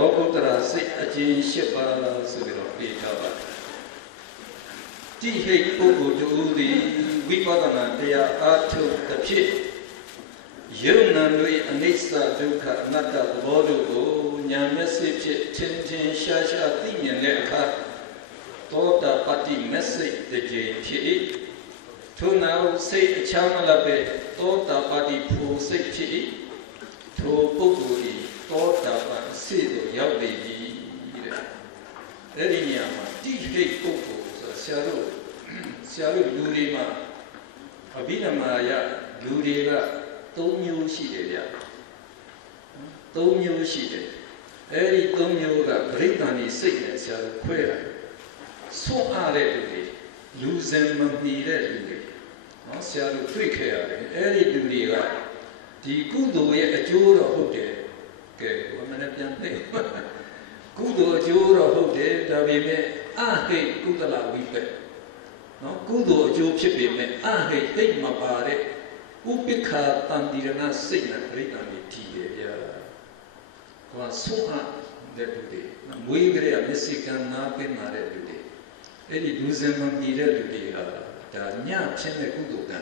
ဘောဂုတ္တရာစိတ်အကျဉ်း၈ပါးဆိုပြီးတော့ပြေထားပါတယ်တိဟိတ်ပုဂ္ဂိုလ်တူသည်ဝိပဿနာတရားအားထုတ်တစ်ဖြစ်ယုံနာတို့အနိစ္စဒုက္ခအနတ္တသဘောတို့ကိုဉာဏ်မျက်စိဖြင့်ထင်ထင်ရှားရှားသိမြင်တဲ့အခါသောတာပတ္တိမက်စိတ်တစ်ကြိမ်ဖြစ်၏ထို့နောက်စိတ်အချမ်းမလပဲသောတာပတ္တိဖို့စိတ်ဖြစ်၏ထိုပုဂ္ဂိုလ်သည်သောတာပန်စိတ်ကိုရောက်နေပြီတဲ့အဲ့ဒီနေရာမှာတိဟိတ်ပုဂ္ဂိုလ်ဆိုဆရာတို့လူတွေမှာအဘိဓမ္မာယလူတွေက၃မျိုးရှိတယ်ဗျ၃မျိုးရှိတယ်အဲ့ဒီ၃မျိုးကပရိသန္တိစိတ်နဲ့ဆရာတို့ခွဲတာဆွန့်အားတဲ့လူတွေလူစင်မမီတဲ့လူတွေနော်ဆရာတို့တွေ့ခဲ့ရတယ်အဲ့ဒီလူတွေကဒီကုသိုလ်ရဲ့အကျိုးတော့ဟုတ်တယ်ကဲဘယ်မှလည်းပြန်သိကုသိုလ်အကျိုးတော့ဟုတ်တယ်ဒါပေမဲ့အဟိတ်ကုသလဝိပက်နော်ကုသိုလ်အကျိုးဖြစ်ပေမဲ့အဟိတ်သိမပါတဲ့ဥပိ္ပခာတန်တိရဏစိတ်နဲ့ပြိတ္တန်ကြီးတည်တယ်ဗျာဟောဆုံးအပ်တဲ့လူတွေမွေးကြရမျက်စိကန်းနားပင်လာတဲ့လူတွေအဲ့ဒီလူစင်မမီတဲ့လူတွေဟာဒါညဖြစ်တဲ့ကုသိုလ်ကံ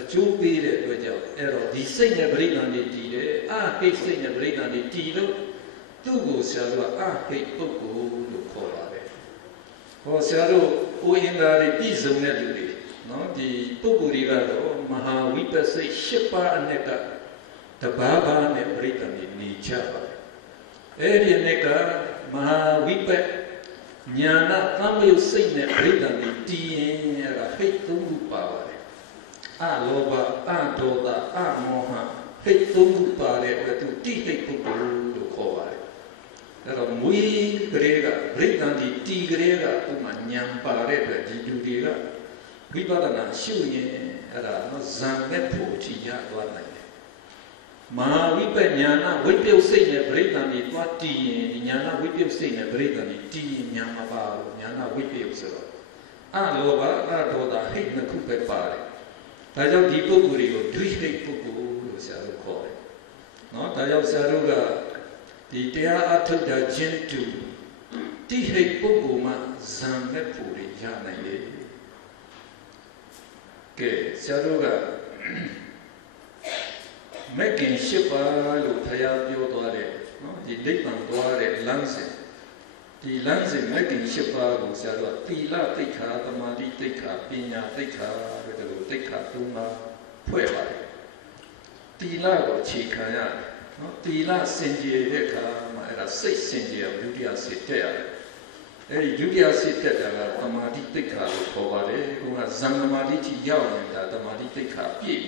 အကျိုးပေးတဲ့အတွက်ကြောင့်အဲ့တော့ဒီစိတ်နဲ့ပြိတ္တန်ကြီးတည်တယ်အဟိတ်စိတ်နဲ့ပြိတ္တန်ကြီးတည်လို့သူ့ကိုဆရာတို့ကအဟိတ်ပုဂ္ဂိုလ်လို့ခေါ်ပါတယ်ဟောဆရာတို့ဥယျာဉ်သားတွေပြည်စုံတဲ့လူတွေနော်ဒီပုဂ္ဂိုလ်တွေကတော့မဟာဝိပဿစိတ်၈ပါးအနက်ကတဘာဘာနဲ့ပြိတ္တန်ကြီးနေကြပါတယ်အဲ့ဒီအနက်ကမဟာဝိပဿညာနာသံယုတ်စိတ်နဲ့ပြိတ္တန်ကြီးတည်ရင်အဲ့ဒါဟိတ်သုံးခုပါပါတယ်အလောဘအဒေါသအမောဟဟိတ်သုံးခုပါတဲ့အတွက်သူတိဟိတ်ပုဂ္ဂိုလ်လို့ခေါ်ပါတယ်အဲ့တော့မွေးကလေးကပြိတ္တန်ကြီးတည်ကလေးကဥမာဉာဏ်ပါတဲ့အတွက်ဒီလူတွေကဝိပဿနာရှုရင်အဲ့ဒါနော်ဇံမဲ့ဖို့အထိရသွားနိုင်တယ်မဟာဝိပဿညာနာဝိပ္ပယစိတ်နဲ့ပြိတ္တန်ကြီးသွားတည်ရင်ဒီညာနာဝိပ္ပယစိတ်နဲ့ပြိတ္တန်ကြီးတည်ရင်ဉာဏ်မပါဘူးညာနာဝိပ္ပယဆိုတော့အလောဘအဒေါသဟိတ်နှစ်ခုပဲပါတယ်ဒါကြောင့်ဒီပုဂ္ဂိုလ်တွေကိုဒွိဟိတ်ပုဂ္ဂိုလ်လို့ဆရာတို့ခေါ်တယ်နော်ဒါကြောင့်ဆရာတို့ကဒီတရားအထုတ်တာချင်းတူတိဟိတ်ပုဂ္ဂိုလ်မှဇံမဲ့ဖို့ရနိုင်တယ်ကဲဆရာတို့ကမဂ္ဂင်၈ပါးလို့ဖျားပြောသွားတယ်နော်ဒီဒိဋ္ဌံသွားတဲ့လမ်းစဉ်ဒီလမ်းစဉ်မဂ္ဂင်၈ပါးကိုဆရာတို့ကသီလသိက္ခာသမာဓိသိက္ခာပညာသိက္ခာလို့ဒီလိုသိက္ခာ၃ပါးဖွဲ့ပါတယ်သီလကိုအခြေခံရတယ်နော်သီလစင်ကြယ်တဲ့အခါမှာအဲ့ဒါစိတ်စင်ကြယ်ဒုတိယစိတ်တက်ရတယ်အဲ့ဒီဒုတိယစိတ်တက်တာကသမာဓိသိက္ခာလို့ခေါ်ပါတယ်။ခုကဇံသမာဓိထိရောက်နေတာသမာဓိသိက္ခာပြည့်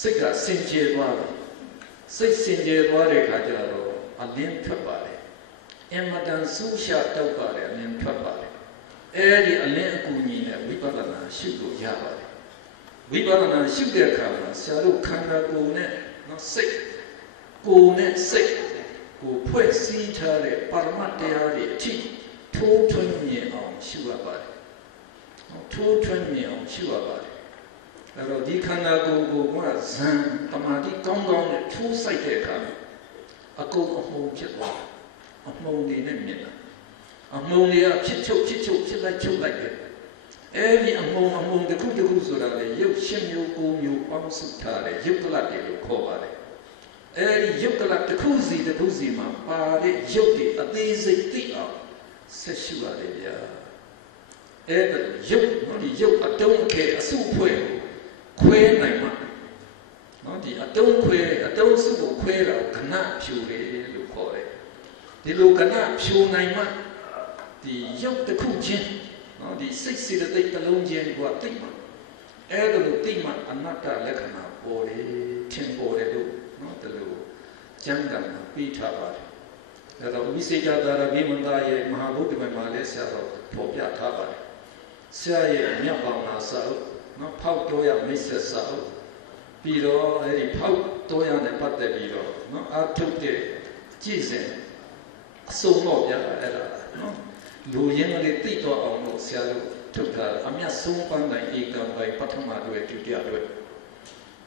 စိတ်ကစင်ကြယ်သွားပြီ။စိတ်စင်ကြယ်သွားတဲ့အခါကျတော့အလင်းထွက်ပါတယ်။အမတန်ဆူရှာတောက်ပါတယ်အလင်းထွက်ပါတယ်။အဲ့ဒီအလင်းအကူအညီနဲ့ဝိပဿနာရှုလို့ရပါတယ်။ဝိပဿနာရှုတဲ့အခါမှာဆရာတို့ခန္ဓာကိုယ်နဲ့နော်စိတ်ကိုယ်နဲ့စိတ်ကိုဖွဲ့စည်းထားတဲ့ပရမတ်တရားတွေအထိထိုးထွင်းမြင်အောင်ရှုရပါတယ်ထိုးထွင်းမြင်အောင်ရှုရပါတယ်အဲ့တော့ဒီခန္ဓာကိုယ်ကိုကဇံတမာတိကောင်းကောင်းနဲ့ထိုးစိုက်တဲ့အခါအကုန်အမှုဖြစ်သွားအမှုတွေနဲ့မြင်တာအမှုတွေကဖြစ်ချုပ်ဖြစ်လိုက်ချုပ်လိုက်တယ်အဲ့ဒီအမှုတစ်ခုဆိုတာလေရုပ်ရှင်မျိုးကိုမျိုးပေါင်းစုထားတဲ့ယုတ်ကလတ်တွေလို့ခေါ်ပါတယ်အဲ့ဒီယုတ်ကလတ်တစ်ခုစီမှာပါတဲ့ယုတ်တွေအသေးစိတ်သိအောင်ဆက်ရှုရတယ်ဗျာအဲ့ဒါရုပ်နော်ဒီရုပ်အတုံးအခဲအစုဖွဲ့ခွဲနိုင်မှာနော်ဒီအတုံးစုကိုခွဲတာကဏဖြူတယ်လို့ခေါ်တယ်ဒီလိုကဏဖြူနိုင်မှာဒီရုပ်တစ်ခုချင်းနော်ဒီစိတ်စေတသိက်တစ်လုံးချင်းကိုသိမှာအဲ့ဒါလို့သိမှာအနတ္တလက္ခဏာပေါ်တယ်ထင်ပေါ်တယ်လို့နော်ဒီလိုကျမ်းဂန်မှာပြီးထားပါတယ်ဒါတော့ဝိစေကတာရဝိမန္တရဲ့မဟာဗုဒ္ဓဘာသာလည်းဆရာတော်ဖော်ပြထားပါတယ်ဆရာရဲ့မြတ်ပေါင်းနာစာအုပ်နော်ဖောက်တော်ရမိတ်ဆက်စာအုပ်ပြီးတော့အဲဒီဖောက်တော်ရနဲ့ပတ်သက်ပြီးတော့နော်အထုတ်တဲ့ကြည်စင်အစုံတော့ပြအဲ့ဒါနော်လူရင်းလေးသိတော့အောင်လို့ဆရာတို့ထုတ်တာအမြတ်ဆုံးပန်းတိုင်းဧကံပိုင်းပထမတွဲဒုတိယတွဲ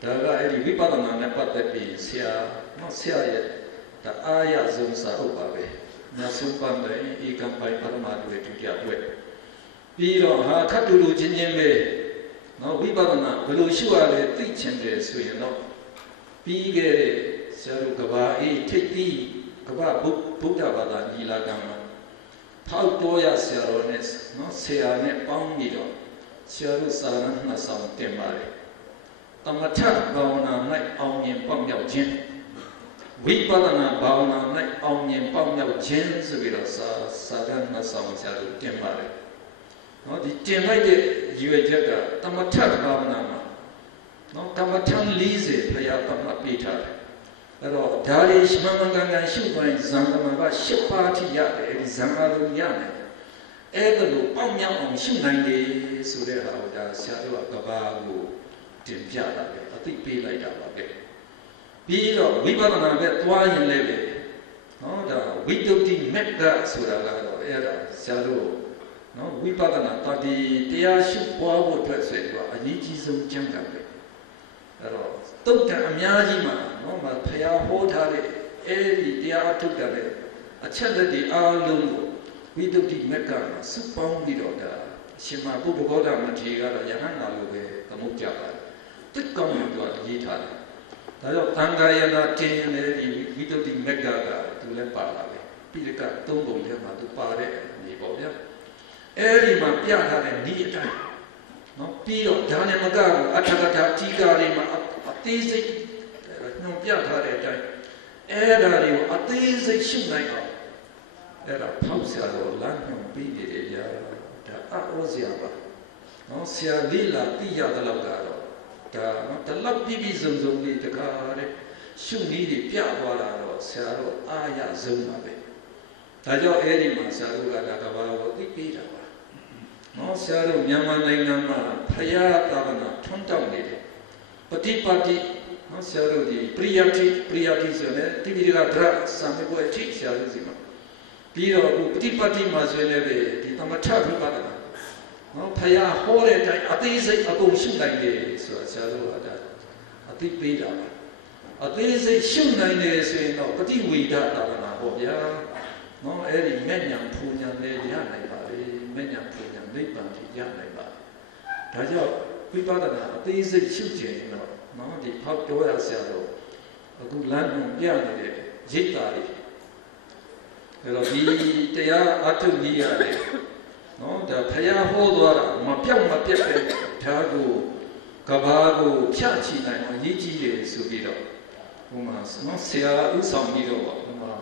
ဒါကအဲ့ဒီဝိပဿနာနဲ့ပတ်သက်ပြီးဆရာရဲ့ ဒါအာရဆုံးစာအုပ်ပါပဲညဆုံးပန်းတယ်ဧကံပိုင်ပရမတ်တွေတူကြွယ်ပြီးတော့ဟာခတ်တူလူချင်းချင်းပဲနော်ဝိပဿနာဘယ်လိုရှုရလဲသိချင်တယ်ဆိုရင်တော့ပြီးခဲ့တဲ့ဆရာတို့ကဘာအေးထိတ်ပြီးကဘာဗုဒ္ဓဘာသာညီလာခံမှာဖောက်တော်ရဆရာတော်နဲ့နော်ဆရာနဲ့ပေါင်းပြီးတော့ဆရာတို့စာရဏနှစ်ဆောင်တင်ပါတယ်တမထဘာဝနာ၌အောင်မြင်ပေါက်မြောက်ခြင်းဝိပဿနာဘာဝနာ၌အောင်မြင်ပေါက်မြောက်ခြင်းဆိုပြီးတော့စာရဏနှစ်ဆောင်ဆရာတို့တင်ပါတယ်နော်ဒီတင်လိုက်တဲ့ရည်ရွယ်ချက်ကတမထဘာဝနာမှာနော်ကမ္မထံ40ဖရာကမှတ်ပေးထားတယ်အဲ့တော့ဒါရီရှမမင်္ဂန်ရှုပိုင်းဇံကမက10ပါးထိရတယ်အဲ့ဒီဇံအလုံးရတယ်အဲ့ဒါလိုပေါက်မြောက်အောင်ရှုနိုင်တယ်ဆိုတဲ့ဟာကိုဒါဆရာတို့ကကဘာကိုတင်ပြတာပဲအသိပေးလိုက်တာပါပဲပြီးတော့ဝိပဿနာပဲသွားရင်လည်းပဲနော်ဒါဝိတ္တုတိမက်ကဆိုတာကတော့အဲ့ဒါဆရာတို့နော်ဝိပဿနာတတိတရားရှုပွားဖို့အတွက်ဆိုတော့အရေးကြီးဆုံးကျင့်ကြံပဲအဲ့တော့တုတ်တံအများကြီးမှာနော်မဖျားဟောထားတဲ့အဲ့ဒီတရားအထုတ်တဲ့အချက်လက်တွေအားလုံးကိုဝိတ္တုတိမက်ကမှာစုပေါင်းပြီးတော့ဒါရှင်မပုဗ္ဗဂေါတမထေရကတော့ယဟန်နာလိုပဲသမုတ်ကြပါတယ်တိတ်ကောင်းတယ်သူကရေးထားတယ်ဒါကြောင့်သံဃာယနာတင်ရင်လည်းဒီဝိတ္တုတိမက်ကသူလည်းပါလာပဲပိဋကသုံးပုံထဲမှာသူပါတဲ့အနေပေါ့ဗျာအဲ့ဒီမှာပြထားတဲ့ဤအတိုင်းနော်ပြီးတော့ဒါနဲ့မကဘူးအထကထာတိကာတွေမှာအသေးစိတ်ညွန်ပြထားတဲ့အတိုင်းအဲ့ဒါတွေကိုအသေးစိတ်ရှုနိုင်အောင်အဲ့ဒါဖောက်ဆရာတော်လမ်းညွန်ပြီးနေတယ်ဗျာဒါအောစရာပါနော်ဆရာလေးလာသိရတဲ့လောက်ကတော့ဒါနော်တလောက်ပြည့်စုံစုံလေးတကားတဲ့ရှုနည်းတွေပြသွားတာတော့ဆရာတော်အားရဆုံးပါပဲဒါကြောင့်အဲ့ဒီမှာဆရာတို့ကဒါကဘာကိုသိပေးတာပါနော်ဆရာတို့မြန်မာနိုင်ငံမှာဖရာသာသနာထွန်းတောက်နေတယ်ပฏิပတ်တိနော်ဆရာတို့ဒီပရိယတိဆိုရင်တိပိဋကဒရစံမေဘွယ်တိဆရာတို့စီမှာပြီးတော့ပฏิပတ်တိမှာဆိုရင်လည်းဒီသမထဝိပဿနာနော်ဖရာဟောတဲ့အတိုင်းအသေးစိတ်အကုန်ရှုနိုင်တယ်ဆိုတာဆရာတို့ကဒါအသိပေးတာပါအသေးစိတ်ရှုနိုင်တယ်ဆိုရင်တော့ပฏิဝေဒသာသနာပေါ့ဗျာနော်အဲ့ဒီမဲ့ညာဖူညာလည်းရနိုင်ပါလေမဲ့ညာဖူညာနိဗ္ဗာန်ထိရနိုင်ပါဒါကြောင့်ဝိပဿနာအသေးစိတ်ရှုကျင်တော့နော်ဒီဖောက်တော်ရဆရာတို့အခုလမ်းပြနေတဲ့ရိတ်တာတွေအဲ့တော့ဒီတရားအထုကြီးရတယ်နော်ဒါဖယားဟောသွားတာမပြောက်မပြတ်ပဲဒါကိုကဘာကိုဖြတ်ချီနိုင်အောင်ရည်ကြီးတယ်ဆိုပြီးတော့ဟိုမှာနော်ဆရာဥဆောင်ပြီးတော့ဟိုမှာ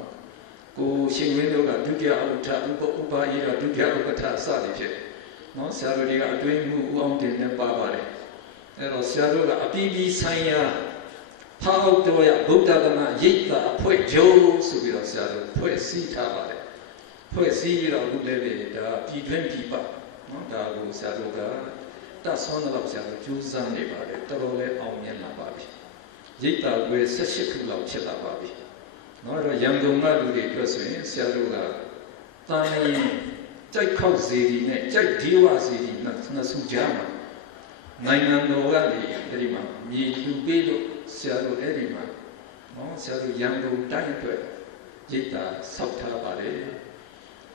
ကိုရှင်ဝင်းတို့ကဒုတိယဥဋ္ဌဥပယေကဒုတိယဥပဋ္ဌစသည်ဖြစ်နော်ဆရာတို့တွေကအတွင်းမှုဥအောင်တင်နဲ့ပါပါတယ်အဲ့တော့ဆရာတို့ကအပြီးပြီးဆိုင်ရာဖောက်တော်ရဗုဒ္ဓဂနာရိတ်တာအဖွဲ့ကျုံဆိုပြီးတော့ဆရာတို့ဖွဲ့စည်းထားပါတယ်ဖွဲ့စည်းပြီးတော့အခုလည်းဒါပြည်တွင်းပြည်ပနော်ဒါကိုဆရာတို့ကတတ်ဆွမ်းတော့ဆရာတို့ကြိုးစားနေပါတယ်တော်တော်လေးအောင်မြင်လာပါပြီရိတ်တာကွယ်18ခုလောက်ဖြစ်လာပါပြီနော်တော့ရန်ကုန်ကလူတွေအတွက်ဆိုရင်ဆရာတို့ကတန်ရင်ကြိုက်ခောက်စီရီနဲ့ကြိုက်ဒီဝစီရီနှစ်စုကြားမှာနိုင်ငံတော်ကနေအဲဒီမှာမြေလူပေးလို့ဆရာတို့အဲ့ဒီမှာနော်ဆရာတို့ရန်ကုန်တိုင်းအတွက်ရိတ်တာဆောက်ထားပါတယ်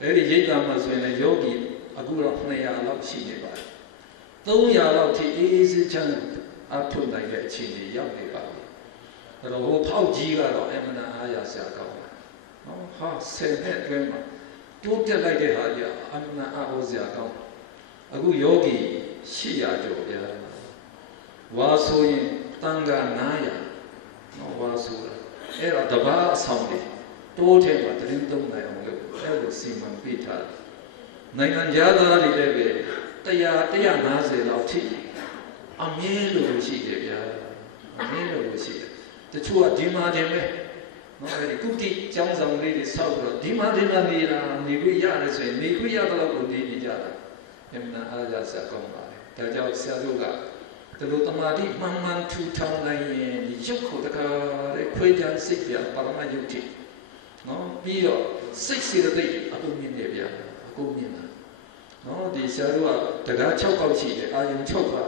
အဲ့ဒီရိတ်တာမှာဆိုရင်လည်းယောဂီအခုတော့200လောက်ရှိနေပါတယ်300လောက်ထိအေးအေးဆေးချမ်းအထုနိုင်တဲ့အခြေအနေရောက်နေပါပြီအဲ့တော့ဟိုဖောက်ကြီးကတော့အမှန်အားရဆရာကောင်းပါနော်ဟာ10နှစ်အတွင်းမှာတိုးတက်လိုက်တဲ့ဟာကြီးအမှန်အားဆရာကောင်းအခုယောဂီ800ကျော်ဗျာဝါဆိုရင်တန်ခါ900နော်ဝါဆိုတာအဲ့တော့တပါးအဆောင်လေးတိုးထဲမှာတရင်သုံးနိုင်အောင်လို့အဲ့လိုစီမံပေးထားတယ်နိုင်ငံသားတွေလည်းပဲ150လောက်ထိအမြဲလို့ရှိတယ်ဗျာအမြဲလို့ရှိတယ်တချို့ကဒီမှာတင်ပဲနော်အဲ့ဒီကုတိကျောင်းဆောင်လေးတွေဆောက်တော့ဒီမှာတင်လာနေတာနေခွင့်ရတယ်ဆိုရင်နေခွင့်ရတော့ကိုနေကြတာအမှန်အားရစရာကောင်းပါလေဒါကြောင့်ဆရာတို့ကဒီလိုတမာတိမှန်မှန်ထူထောင်နိုင်ရင်ဒီရုပ်ကိုတကားတဲ့ခွေးကြမ်းစိတ်ပြပါရမယုတ်တိနော်ပြီးတော့စိတ်စေတသိက်အကုန်မြင်တယ်ဗျာအကုန်မြင်တာနော်ဒီဆရာတို့ကတကား6ပေါက်ရှိတယ်အာယုံ6ပါ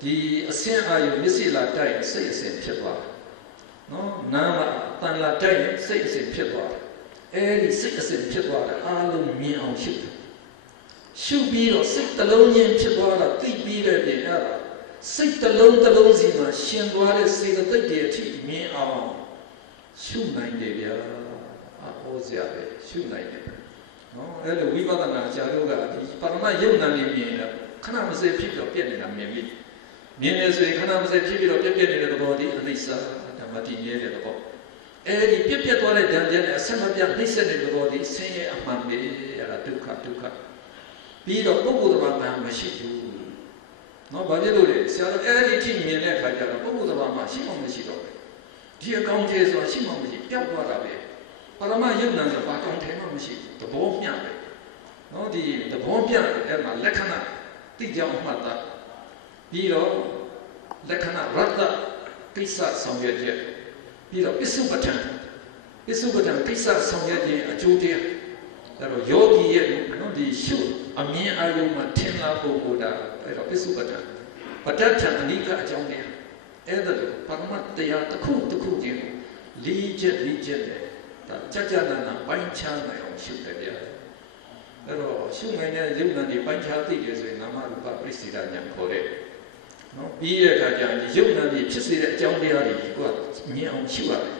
ဒီအစင်းအာယုံမျက်စိလာတိုက်စိတ်အစင်းဖြစ်သွားနော်နာမ tan la tayစိတ်အစဉ်ဖြစ်သွားတယ်အဲဒီစိတ်အစဉ်ဖြစ်သွားတာအားလုံးမြင်အောင်ရှုရှုပြီးတော့စိတ်တစ်လုံးချင်းဖြစ်သွားတာသိပြီးတဲ့ပြင်အဲ့ဒါစိတ်တစ်လုံးတစ်လုံးစီမှာရှင်သွားတဲ့စေတသိက်တွေအထိမြင်အောင်ရှုနိုင်တယ်ဗျာဟောစရာပဲရှုနိုင်တယ်နော်အဲ့လိုဝိပဿနာဆရာတို့ကဒီပရမယုံနာနေမြင်တာခဏမစဲဖြစ်တော့ပြက်နေတာမြင်ပြီမြင်နေဆိုရင်ခဏမစဲဖြစ်ပြီးတော့ပြက်နေတဲ့သဘောဒီအနိစ္စဓမ္မတိရဲ့သဘောအဲ့ဒီပြက်သွားတဲ့ဓာတ်ကျန်တဲ့အဆက်မပြတ်နှိမ့်ဆက်တဲ့သဘောဒီဆင်းရဲအမှန်ပဲအဲ့ဒါဒုက္ခပြီးတော့ပုဂ္ဂိုလ်တစ်ပါးမှမရှိဘူးနော်ဘာဖြစ်လို့လဲဆရာတို့အဲ့ဒီအထိမြင်တဲ့အခါကျတော့ပုဂ္ဂိုလ်တစ်ပါးမှရှိမှမရှိတော့ဘူးဒီအကောင်ထဲဆိုတာရှိမှမရှိပျောက်သွားတာပဲပရမယုံနာဆိုဘာကောင်ထဲမှမရှိဘူးသဘောမျှပဲနော်ဒီသဘောမျှတယ်အဲ့မှာလက္ခဏာသိကြောင်းမှတ်တာပြီးတော့လက္ခဏာရတ္တကိစ္စဆောင်ရွက်ချက်ပြီးတော့ပစ္စုပ္ပတ္ထန်ကိစ္စဆောင်ရွက်ခြင်းအကျိုးတရားအဲ့တော့ယောဂီရဲ့နော်ဒီရှုအမြင်အာရုံမှာထင်လာဖို့ဟိုတာအဲ့တော့ပစ္စုပ္ပတ္ထန်ပဋ္ဌာန်းအနိကအကြောင်းတရားအဲ့ဒါလိုပရမတ်တရားတစ်ခုချင်းလေးချက်နဲ့ဒါကြနာပိုင်းခြားနိုင်အောင်ရှုတယ်ဗျာအဲ့တော့ရှုနိုင်တဲ့ယုံနာတွေပိုင်းခြားသိတယ်ဆိုရင်နာမရူပပရိစ္ဆေဒဉာဏ်ခေါ်တဲ့နော်ပြီးတဲ့အခါကျရင်ယုံနာတွေဖြစ်စေတဲ့အကြောင်းတရားတွေကမြင်အောင်ရှုရတယ်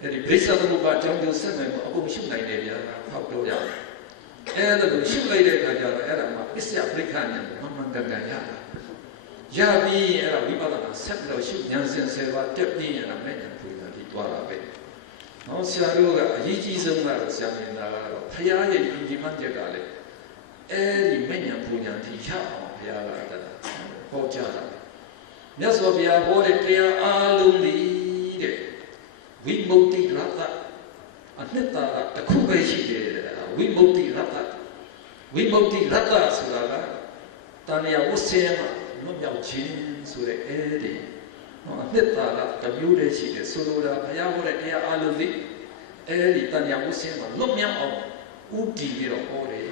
အဲ့ဒီပရိစ္ဆေဒရူပအကြောင်းကိုဆက်နိုင်ဖို့အကုန်ရှုနိုင်တယ်ဗျာဟောက်တော့ရအဲ့ဒါကိုရှုလိုက်တဲ့အခါကျတော့အဲ့ဒါမှပစ္စယပရိက္ခဉာဏ်မှန်ကန်ရတာရပြီးအဲ့ဒါဝိပဿနာဆက်ပြီးတော့ရှုဉာဏ်စဉ်10ပါးတက်ပြီးရင်လည်းမဲ့ဉာဏ်ပူဇာတိသွားတာပဲနော်ဆရာတို့ကအရေးကြီးဆုံးကတော့ဆရာမြင်တာကတော့ဘုရားရဲ့ယဉ်ကျေးမှန်းချက်ကလည်းအဲ့ဒီမဲ့ဉာဏ်ပူဇာတိရအောင်ဘုရားကဟောကြားတာမြတ်စွာဘုရားဟောတဲ့တရားအားလုံးသည်တဲ့ဝိမု ക്തി ရတ္တအနှစ်သာရတစ်ခုပဲရှိတယ်ဝိမု ക്തി ရတ္တဆိုတာကတဏှာဝဆင်းမှာလွတ်မြောက်ခြင်းဆိုတဲ့အဲ့ဒီနော်အနှစ်သာရတစ်မျိုးတည်းရှိတယ်ဆိုလိုတာဘုရားဟောတဲ့တရားအားလုံးသည်အဲ့ဒီတဏှာဝဆင်းမှာလွတ်မြောက်အောင်ဥတည်ပြီးတော့ဟောတယ်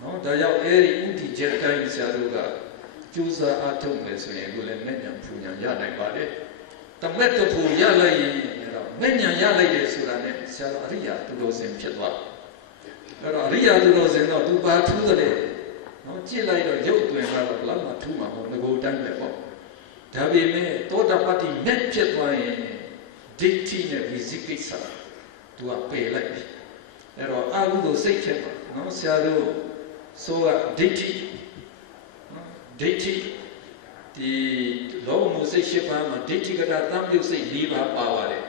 နော်ဒါကြောင့်အဲ့ဒီဥတည်ချက်အတိုင်းဆရာတို့ကကျူးစာအားထုတ်မယ်ဆိုရင်ကိုလည်းမဲ့ဉာဏ်ပူဉာဏ်ရနိုင်ပါတယ်တမက်တပူရလိုက်ရင်အဲ့တော့မဲ့ဉာဏ်ရလိုက်တယ်ဆိုတာနဲ့ဆရာတော်အရိယာသူတော်စင်ဖြစ်သွားအဲ့တော့အရိယာသူတော်စင်တော့သူပါထူးတယ်နော်ကြည့်လိုက်တော့ရုပ်တွင်ကတော့ဘလောက်မှထူးမှာမဟုတ်ငကိုတိုင်းပဲပေါ့ဒါပေမဲ့သောတာပတ္တိမဲ့ဖြစ်သွားရင်ဒိဋ္ဌိနဲ့ဝိသိကိစ္စသူကပယ်လိုက်ပြီအဲ့တော့အာဟုကိုစိတ်ချက်ပါနော်ဆရာတို့ဆိုကဒိဋ္ဌိဒီလောဘမှုစိတ်8ပါးမှာဒိဋ္ဌိကတာတမ်းပြုတ်စိတ်4ပါးပါပါတယ်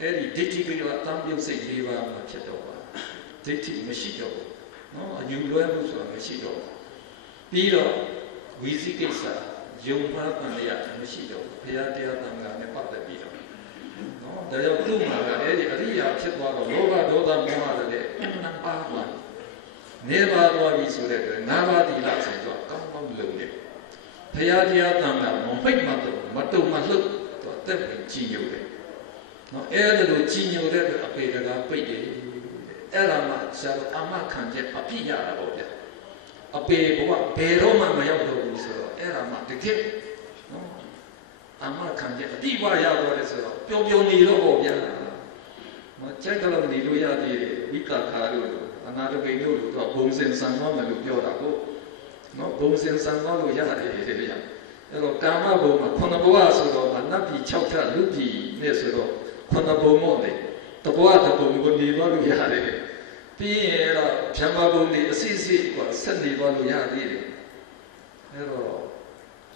အဲ့ဒီဒိဋ္ဌိကတာတမ်းပြုတ်စိတ်4ပါးမှာဖြစ်တော့ပါဒိဋ္ဌိမရှိတော့ဘူးနော်အယူလွဲမှုဆိုတာမရှိတော့ဘူးပြီးတော့ဝိသိကိစ္စယုံမှားတန်ရမရှိတော့ဘူးဘုရားတရားသံဃာနဲ့ပတ်သက်ပြီးတော့နော်ဒါကြောင့်သူ့မှာကအဲ့ဒီအရိယာဖြစ်သွားတော့လောဘဒေါသမောဟတွေအမှန်ပါသွားနေပါသွားပြီဆိုတဲ့အတွက်၅ပါးသီလဆိုတော့ကောင်းကောင်းလုပ်တယ်ဘုရားတရားသံဃာမဖိတ်မတုံမလှုပ်တော့တက်ပြီးကြည်ညိုတယ်နော်အဲ့ဒါလိုကြည်ညိုတဲ့အတွက်အပေတကားပိတ်တယ်အဲ့ဒါမှဆရာတော်အမခံချက်အပြည့်ရတာပေါ့ဗျာအပေဘဝဘယ်တော့မှမရောက်တော့ဘူးဆိုတော့အဲ့ဒါမှတကယ်နော်အမခံချက်အပြည့်ဝရတော့တယ်ဆိုတော့ပျော်ပျော်နေတော့ပေါ့ဗျာမကြိုက်တော့နေလို့ရသေးတယ်ဝိကာခါတို့အနာတပိတို့တော့ဘုံစင်ဆံသွားမယ်လို့ပြောတာကိုနော်ဘုံစင်ဆံသွားလို့ရတယ်ဗျာအဲ့တော့ကာမဘုံမှာ9ဘဝဆိုတော့နတ်ပြည်6ထပ်လူပြည်နဲ့ဆိုတော့9ဘုံမို့လေတဘဝတဘုံကိုနေသွားလို့ရတယ်ပြီးရင်တော့ဖြမဘုံတွေအစစ်စစ်ကဆက်နေသွားလို့ရသေးတယ်အဲ့တော့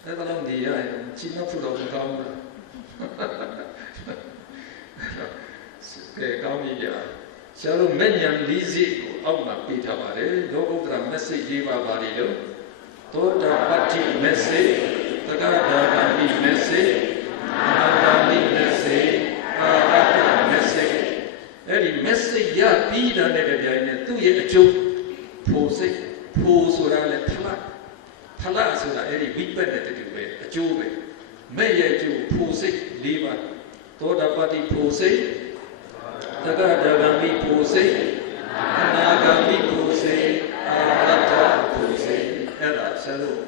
အဲ့ဒါလည်းနေရရင်ချိနှုတ်ဖို့တော့မကောင်းဘူးကဲကောင်းပြီကြာဆရာတို့မဲ့ဉာဏ်၄စိတ်ကိုအောက်မှာပြထားပါတယ်လောကုတ္တရာမက်ဆေ့၄ပါးပါတယ်လို့သောတာပတ္တိမက်ဆေ့သက္ကဒါဂာမိမက်ဆေ့အနာဂာမိမက်ဆေ့အာရတမက်ဆေ့အဲ့ဒီမက်ဆေ့ရပြီးတာနဲ့ကြိုင်နဲ့သူ့ရဲ့အကျိုးဖို့စိတ်ဖို့ဆိုတာလေဖလားဆိုတာအဲ့ဒီဝိပဿနာတူပဲအကျိုးပဲမဲ့ရဲ့အကျိုးဖို့စိတ်၄ပါးသောတာပတ္တိဖို့စိတ်သက္ကဒါဂာမိဖို့စိတ်အနာဂာမိဖို့စိတ်အာရတဖို့စိတ်အဲ့ဒါဆရာတို့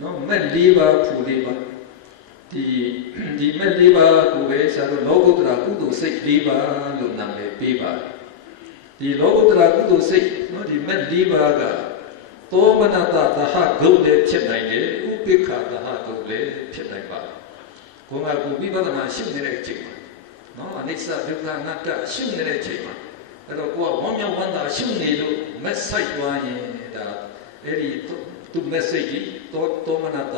နော်မဲ့၄ပါးဖို့၄ပါးဒ ဒီမဲ့၄ပါးကိုပဲဆရာတို့လောကုတ္တရာကုသိုလ်စိတ်၄ပါးလို့နာမည်ပေးပါတယ်ဒီလောကုတ္တရာကုသိုလ်စိတ်နော်ဒီမဲ့၄ပါးကသောမနတသဟဂုတ်လည်းဖြစ်နိုင်တယ်ဥပိ္ပခသဟဂုတ်လည်းဖြစ်နိုင်ပါတယ်ကိုယ်ကကိုဝိပဿနာရှုနေတဲ့အချိန်မှာနော်အနိစ္စဒုက္ခအနတ္တရှုနေတဲ့အချိန်မှာအဲ့တော့ကိုယ်ကဝမ်းမြောက်ဝမ်းသာရှုနေလို့မက်ဆိုင်သွားရင်ဒါအဲ့ဒီသူမက်ဆိုင်ကြီးသောမနတ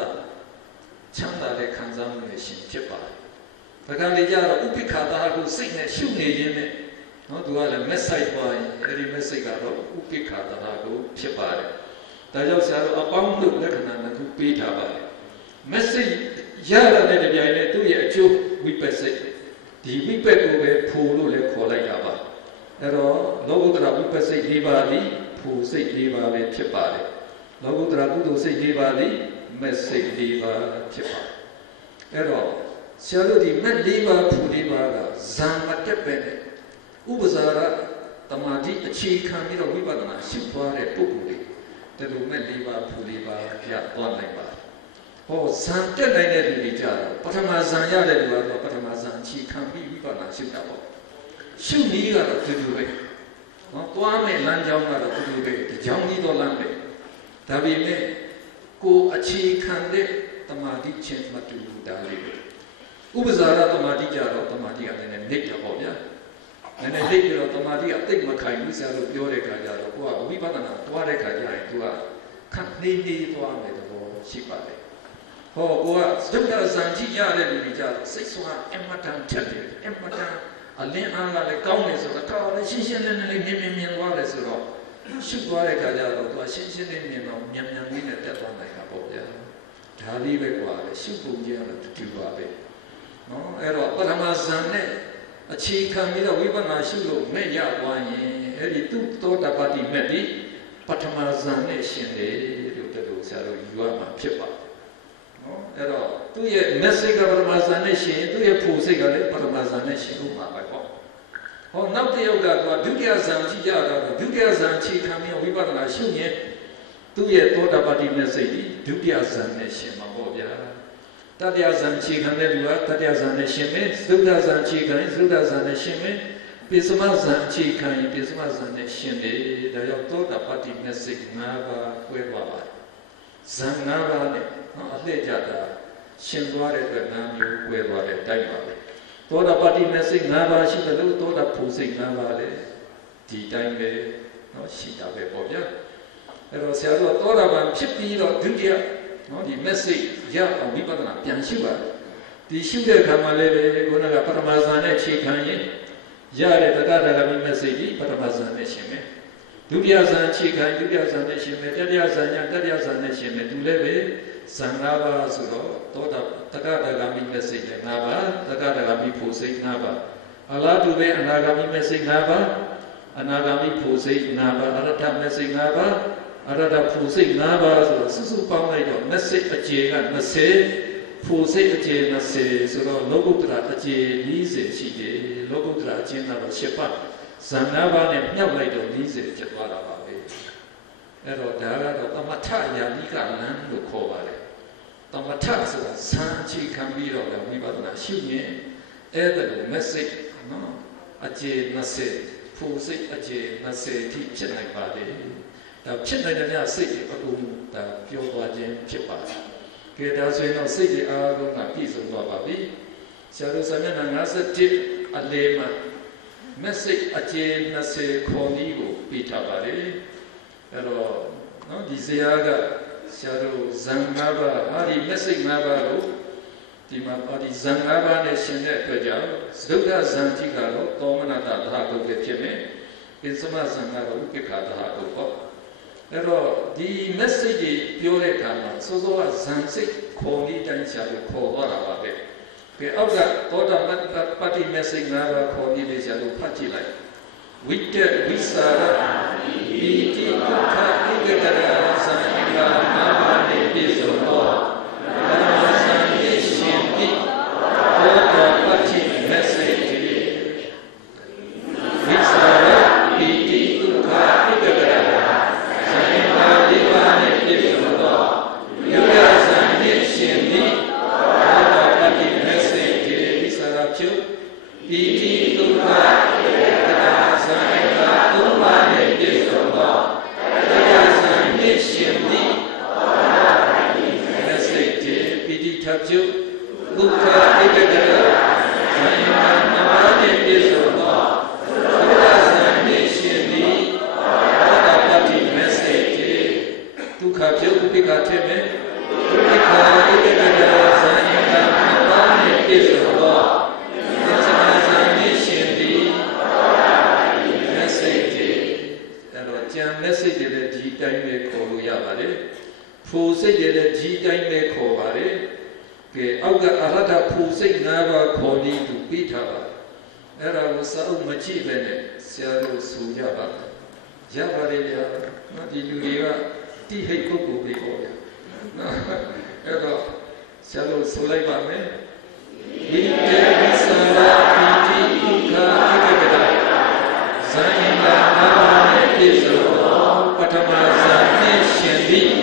ချမ်းသာတဲ့ခံစားမှုနဲ့ရှင်ဖြစ်ပါတယ်။ဒါကလေးကြတော့ဥပိ္ပခသဟဂုတ်စိတ်နဲ့ရှုနေရင်းနဲ့နော်သူကလည်းမက်ဆိုင်သွားရင်အဲ့ဒီမက်ဆိုင်ကတော့ဥပိ္ပခသဟဂုတ်ဖြစ်ပါတယ်။ဒါကြောင့်ဆရာတို့အပေါင်းတို့လက္ခဏာနှစ်ခုပေးထားပါတယ်။မက်ဆိုင်ရရတဲ့ကြိုင်နဲ့သူ့ရဲ့အကျိုးဝိပဿစိတ်ဒီဝိပဿကိုပဲဖို့လို့လည်းခေါ်လိုက်တာပါအဲ့တော့လောကုတ္တရာဝိပဿစိတ်၄ပါးသည်ဖို့စိတ်၄ပါးပဲဖြစ်ပါတယ်လောကုတ္တရာကုသိုလ်စိတ်၄ပါးသည်မက်စိတ်၄ပါးဖြစ်ပါတယ်အဲ့တော့ဆရာတို့ဒီမက်၄ပါးဖို့၄ပါးကဇံမတက်ပဲနဲ့ဥပဇာရတမာတိအခြေခံပြီးတော့ဝိပဿနာရှုသွားတဲ့ပုဂ္ဂိုလ်တွေတဲ့လိုမက်၄ပါးဖို့၄ပါးပြသွားနိုင်ပါတယ်ဟောဇံတက်နိုင်တဲ့လူတွေကြတော့ပထမဇံရတဲ့လူကတော့ပထမဇံအခြေခံပြီးဝိပဿနာရှုတာပေါ့ရှုနည်းကတော့တူတူပဲနော်သွားမဲ့လမ်းကြောင်းကတော့တူတူပဲဒီကြောင်းကြီးတော့လမ်းပဲဒါပေမဲ့ကိုအခြေခံတဲ့တမာတိချင်းမတူဘူးဒါလေးပဲဥပဇာရတမာတိကြတော့တမာတိကလည်းနည်းနေတယ်ပေါ့ဗျာနည်းနည်းသိပြီးတော့တမာတိအသိမခိုင်ဘူးဆရာတို့ပြောတဲ့ခါကျတော့ကိုကဝိပဿနာသွားတဲ့ခါကျရင်သူကခက်နေနေသွားမယ်တော့ရှိပါတယ်ဟောကိုကဒုက္ခဇံကြီးရတဲ့လူတွေကြတော့စိတ်ဆွမ်းအမတန်ထက်တယ်အမတန်အလင်းအားကလည်းကောင်းတယ်ဆိုတော့တော်လည်းရှင်းရှင်းလင်းလင်းမြင်သွားတယ်ဆိုတော့ရှုသွားတဲ့ခါကျတော့သူကရှင်းရှင်းလင်းမြင်တော့မြန်လေးနဲ့တက်သွားနိုင်တာပေါ့ဗျာဒါလေးပဲကွာရှုပုံကြီးကတော့တူပါပဲနော်အဲ့တော့ပထမဇံနဲ့အခြေခံပြီးတော့ဝိပဿနာရှုလို့မဲ့ရသွားရင်အဲ့ဒီသူသောတာပတိမဲ့ဒီပထမဇံနဲ့ရှင်တယ်လို့တလူဆရာတို့ယူရမှာဖြစ်ပါနော်အဲ့တော့သူ့ရဲ့ message ကပထမဇာနဲ့ရှင်သူ့ရဲ့ဖို့စိတ်ကလည်းပထမဇာနဲ့ရှင်လို့မှာပဲပေါ့ဟောနောက်တစ်ယောက်ကသူကဒုတိယဇာကြည့်ကြတော့ဒုတိယဇာခြေခံပြီးဝိပဿနာရှုရင်သူ့ရဲ့သောတာပတိ message ဒီဒုတိယဇာနဲ့ရှင်မှာပေါ့ဗျာတတိယဇာခြေခံတဲ့လူကတတိယဇာနဲ့ရှင်မယ်သုဒ္ဓဇာခြေခံရင်သုဒ္ဓဇာနဲ့ရှင်မယ်ပိစမဇာခြေခံရင်ပိစမဇာနဲ့ရှင်တယ်ဒါကြောင့်သောတာပတိ message ၅ပါး꿰သွားပါတယ်ဇာ၅ပါးနဲ့နော်အလှည့်ကြတာရှင်သွားတဲ့အတွက်၅မျိုး꿰သွားတဲ့တိုက်ပါပဲသောတာပတိမေစိတ်၅ပါးရှိတယ်လို့သောတာဖို့စိတ်၅ပါးလည်းဒီတိုင်းပဲနော်ရှိတာပဲပေါ့ဗျာအဲ့တော့ဆရာတို့သောတာပန်ဖြစ်ပြီးတော့ဒုတိယနော်ဒီမေစိတ်ရအောင်ဝိပဿနာပြန်ရှုပါတယ်ဒီရှုတဲ့အခါမှာလည်းပဲခုနကပထမဇာနဲ့ခြေခံရင်ရတဲ့တက္ကရာဂမိမေစိတ်ကြီးပထမဇာနဲ့ရှင်မယ်ဒုတိယဇာခြေခံဒုတိယဇာနဲ့ရှင်မယ်တတိယဇာညတတိယဇာနဲ့ရှင်မယ်သူလည်းပဲဇံ၅ပါးဆိုတော့သောတာတက္ကရာဂမိမေစိတ်၅ပါးတက္ကရာဂမိဖို့စိတ်၅ပါးအလားတူပဲအနာဂမိမေစိတ်၅ပါးအနာဂမိဖို့စိတ်၅ပါးအရထမေစိတ်၅ပါးအရထဖို့စိတ်၅ပါးဆိုတော့စုစုပေါင်းလိုက်တော့မေစိတ်အကျေက20ဖို့စိတ်အကျေ20ဆိုတော့လောကုတ္တရာအကျေ40ရှိတယ်လောကုတ္တရာအကျဉ်းကတော့10ပါးဇံ၅ပါးနဲ့မြောက်လိုက်တော့40ဖြစ်သွားတာပါပဲအဲ့တော့ဒါကတော့သမထယာနိကလမ်းလို့ခေါ်ပါတယ်သမထဆိုတာဇံအခြေခံပြီးတော့ဝိပဿနာရှုရင်အဲ့ဒါကို message နော်အကျေ20ဖို့စိတ်အကျေ20ထိဖြစ်နိုင်ပါတယ်ဒါဖြစ်နိုင်တဲ့စိတ်တွေအကုန်ဒါပြောသွားခြင်းဖြစ်ပါတယ်ကဲဒါဆိုရင်တော့စိတ်တွေအားလုံးကပြည့်စုံသွားပါပြီဆရာတို့စာမျက်နှာ51အလေးမှာ message အကျေ20ခေါ်နည်းကိုပြထားပါတယ်အဲ့တော့နော်ဒီဇာကဆရာတို့ဇံ၅ပါးဟာဒီ message ၅ပါးကိုဒီမှာဒီဇံ၅ပါးနဲ့ရှင်းတဲ့အတွက်ကြောင့်သဒ္ဒဇံတိကတော့သောမနတသဟကုတ်ဖြစ်မယ်ပိစမဇံကတော့ဥပိ္ပခသဟကုတ်ပေါ့အဲ့တော့ဒီ message ကြီးပြောတဲ့အခါမှာစောစောကဇံစိတ်ခေါ်နည်းတိုင်းဆရာတို့ခေါ်သွားတာပါပဲကဲအောက်ကသောတာပတ္တိ message ၅ပါးခေါ်နည်းလေးဆရာတို့ဖတ်ကြည့်လိုက်ဝိတ္တဝိစာရဣတိဒုက္ခဣဂတရသံဃာနာမတိပိစုံသောဓမ္မစံတိရှင်တိသောတာပတ္တိ message ဝိစာရဣတိဒုက္ခဣဂတရသံဃာဒီပါနိပိစုံသောယုဂစံတိရှင်တိသောတာပတ္ ကြံမဲ့စိတ်တွေလည်းဒီတိုင်းပဲခေါ်လို့ရပါတယ်ဖိုစိတ်တွေလည်းဒီတိုင်းပဲခေါ်ပါတယ်ကဲအောက်ကအရဟတဖိုစိတ်၅ပါးခေါ်ပြီးသူပြီးထားပါအဲ့ဒါကိုစာအုပ်မကြည့်ပဲနဲ့ဆရာတို့ဆိုကြပါရပါတယ်ဗျာဒီလူတွေကတိဟိတ်ပုဂ္ဂိုလ်ပဲခေါ်ရအဲ့တော့ဆရာတို့ဆိုလိုက်ပါမယ်ဝိတေဝိသရာပိတိဥက္ခဣတကတဇာယင်လာနာမနဲ့ပြည့်စုံပထမဇာနဲ့ရှင်ပြီး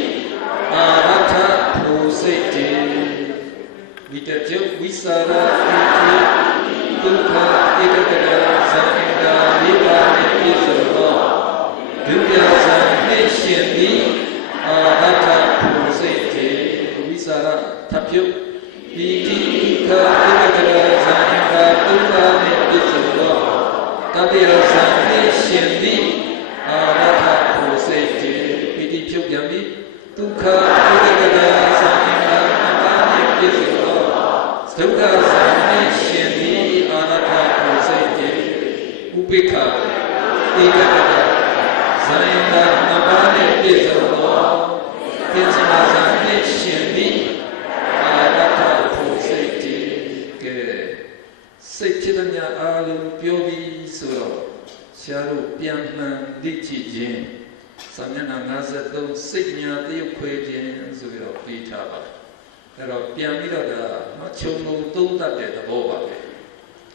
အာရထဘူစိတ်တေဝိတတေဝိသရာပိတိဒုက္ခဣတကတဇာယင်လာနိဗ္ဗာန်နဲ့ပြည့်စုံဒုတိယဇာနဲ့ရှင်ပြီးအာရထဘူစိတ်တေဝိသရာထပြုတ်ပိတိဒုက္ခဣတကတဇာယင်လာဒုက္ခနဲ့ပြည့်စုံတတိယဇာနဲ့ရှင်ပြီးအာရထဘူစိတ်တေပိတိပြုတ်ပြန်ပြီးဒုက္ခဣတကတဇာယင်လာနိဗ္ဗာန်နဲ့ပြည့်စုံဒုက္ခဇာနဲ့ရှင်ပြီးအာရထဘူစိတ်တေဥပိ္ပခဣတကတဇာယင်လာနိဗ္ဗာန်နဲ့ပြည့်စုံသင်္ဇာဇာနဲ့ရှင်ပြီးအာရထဘူစိတ်တေကဲစိတ်ဖြစ်တဲ့အားလုံးပြောပြီးဆိုတော့ဆရာတို့ပြန်လှန်သိကြည့်ခြင်းစာမျက်နှာ53စိတ်ညာတရုပ်ခွဲခြင်းဆိုပြီးတော့ပြီးထားပါအဲ့တော့ပြန်ပြီးတော့ဒါခြုံငုံသုံးသပ်တဲ့သဘောပါပဲ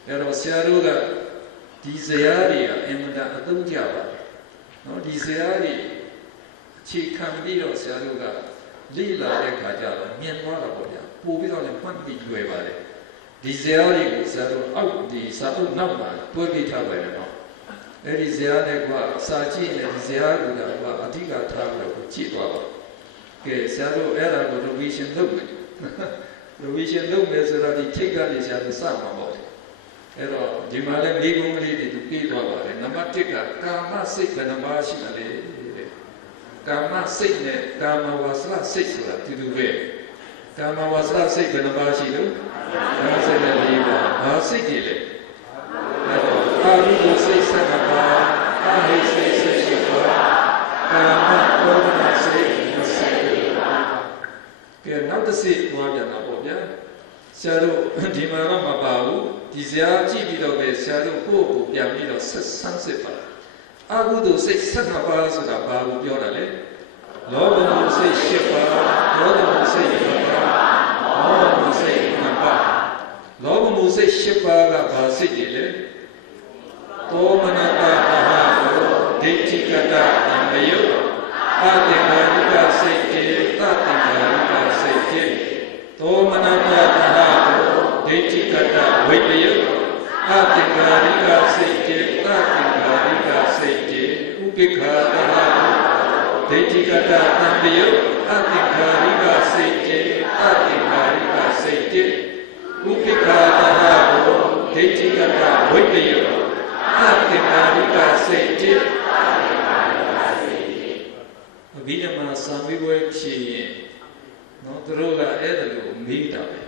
အဲ့တော့ဆရာတို့ကဒီဇာတ်တွေကအင်မတန်အသုံးကျပါတယ်နော်ဒီဇာတ်တွေအခြေခံပြီးတော့ဆရာတို့ကလေ့လာတဲ့ခါကျတော့မြင်သွားတာပေါ့ဗျာပို့ပြီးတော့လည်းမှတ်ပြီးလွယ်ပါတယ်ဒီဇာတ်တွေကိုဆရာတို့အောက်ဒီစာအုပ်နောက်မှာတွဲပြီးထားပါတယ်နော်အဲ့ဒီဇာတ်တွေကစာကြည့်နေဒီဇာတ်ကအဓိကထားပြီးတော့ကြည့်သွားပါကဲဆရာတို့အဲ့ဒါကို revision လုပ်မယ် revision လုပ်မယ်ဆိုတော့ဒီထိတ်ကနေဆရာတို့စမှာပေါ့အဲ့တော့ဒီမှာလည်းမိဂုံးကလေးတွေသူပြေးသွားပါတယ်နံပါတ်1ကကာမစိတ်ဘယ်နှပါးရှိမလဲကာမစိတ်နဲ့ကာမဝါစရစိတ်ဆိုတာတူတူပဲကာမဝါစရစိတ်ဘယ်နှပါးရှိလို့54ပါးဘာစိတ်ကြီးလဲအဲ့တော့အာရုံစိတ်7ပါးအာဟိစိတ်7ပါးကာမဝါဒနာစိတ်7ပါးကဲနောက်တစ်စိတ်သွားပြန်တော့ပေါ့ဗျာဆရာတို့ဒီမှာတော့မပါဘူးဒီဇာတ်ကြည့်ပြီးတော့ပဲဆရာတို့ကိုယ့်ကိုပြန်ပြီးတော့30ပါအာဟုတုစိတ်7ပါးဆိုတာဘာကိုပြောတာလဲလောဘမှုစိတ်7ပါးဒေါသမှုစိတ်7ပါးမောဟမှုစိတ်9ပါးလောဘမှုစိတ်7ပါးကဘာစိတ်တွေလဲသောမနတပဟကိုဒိဋ္ဌိကတသံယုအသင်္ခါရိကစိတ်တေတသင်္ခါရိကစိတ်တေသောမနတပဟကိုဒိဋ္ဌိကတဝိတယအသင်္ခါရိကစိတ်တေတသင်္ခါရိကစိတ်တေဥပိ္ပခာတဟဒိဋ္ဌိကတသံယုအသင်္ခါရိကစိတ်တေတသင်္ခါရိကစိတ်တေဥပိ္ပခာတဟကိုဒိဋ္ဌိကတဝိတယအသင်္ခါရိကစိတ်တေအဘိဓမ္မာစာမေးပွဲဖြေရင်နော်သူတို့ကအဲ့ဒါကိုမေးတာပဲ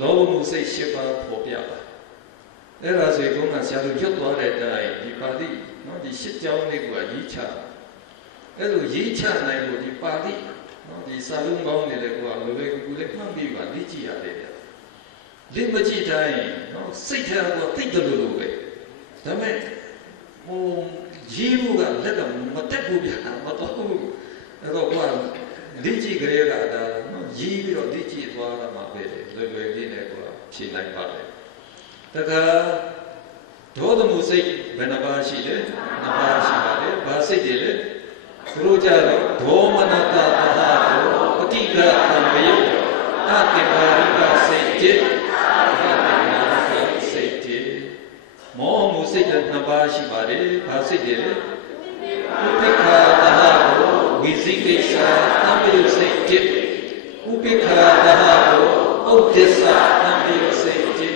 လောဘမှုစိတ်7ပါးပေါ်ပြပါအဲ့ဒါဆိုရင်ကဆရာတို့ရွတ်သွားတဲ့အတိုင်းဒီပါဠိနော်ဒီ7ကြောင်းလေးကိုရေးချအဲ့လိုရေးချနိုင်လို့ဒီပါဠိနော်ဒီစာလုံးပေါင်းနေတယ်ကွာလိုပဲကူလေးမှတ်ပြီးပါလေ့ကြည့်ရတယ်ဗျလေ့မကြည့်တိုင်းနော်စိတ်ထဲကတော့သိတယ်လို့ပဲဒါပေမဲ့ဟိုရေးဖို့ကလက်ကမတက်ဘူးဗျမတော့ဘူးအဲ့တော့ကွာလေ့ကြည့်ကြရတာဒါနော်ရေးပြီးတော့လေ့ကြည့်သွားတာမှပဲလွယ်လွယ်လေးနဲ့ကွာဖြေလိုက်ပါတယ်တခါဒေါသမှုစိတ်ဘယ်နှပါးရှိလဲ2ပါးရှိပါတယ်ဘာစိတ်တွေလဲသူတို့ကြတော့ဒေါမနတတဟကိုပဋိက္ခသံယုအသင်္ခါရိကစိတ်တေမောဟမှုစိတ်လည်း2ပါးရှိပါတယ်ဘာစိတ်တွေလဲဥပိ္ပခာတဟကိုဝိသိကိစ္စသံယုစိတ်တေဥပိ္ပခာတဟကိုဥဒ္ဒစ္စသံယုစိတ်တေ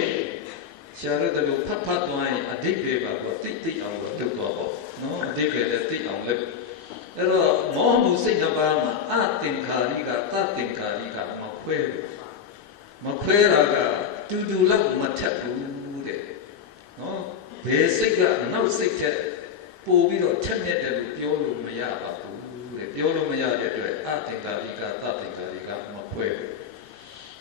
ဆရာတို့တို့ဖတ်သွားရင်အဓိပ္ပာယ်ပါတော့တိအောင်လို့လုပ်တော့ပေါ့နော်အဓိပ္ပာယ်လည်းတိအောင်လုပ်အဲ့တော့မောဟမှုစိတ်2ပါးမှာအသင်္ခါရိကသသင်္ခါရိကမခွဲတာကတူလောက်မထက်ဘူးတဲ့နော်ဘယ်စိတ်ကနောက်စိတ်ထက်ပ ပို့ပြီးတော့ထက်မြက်တယ်လို့ပြောလို့မရပါဘူးတဲ့ပြောလို့မရတဲ့အတွက်အသင်္ကာရိကသသင်္ကာရိကမဖွဲ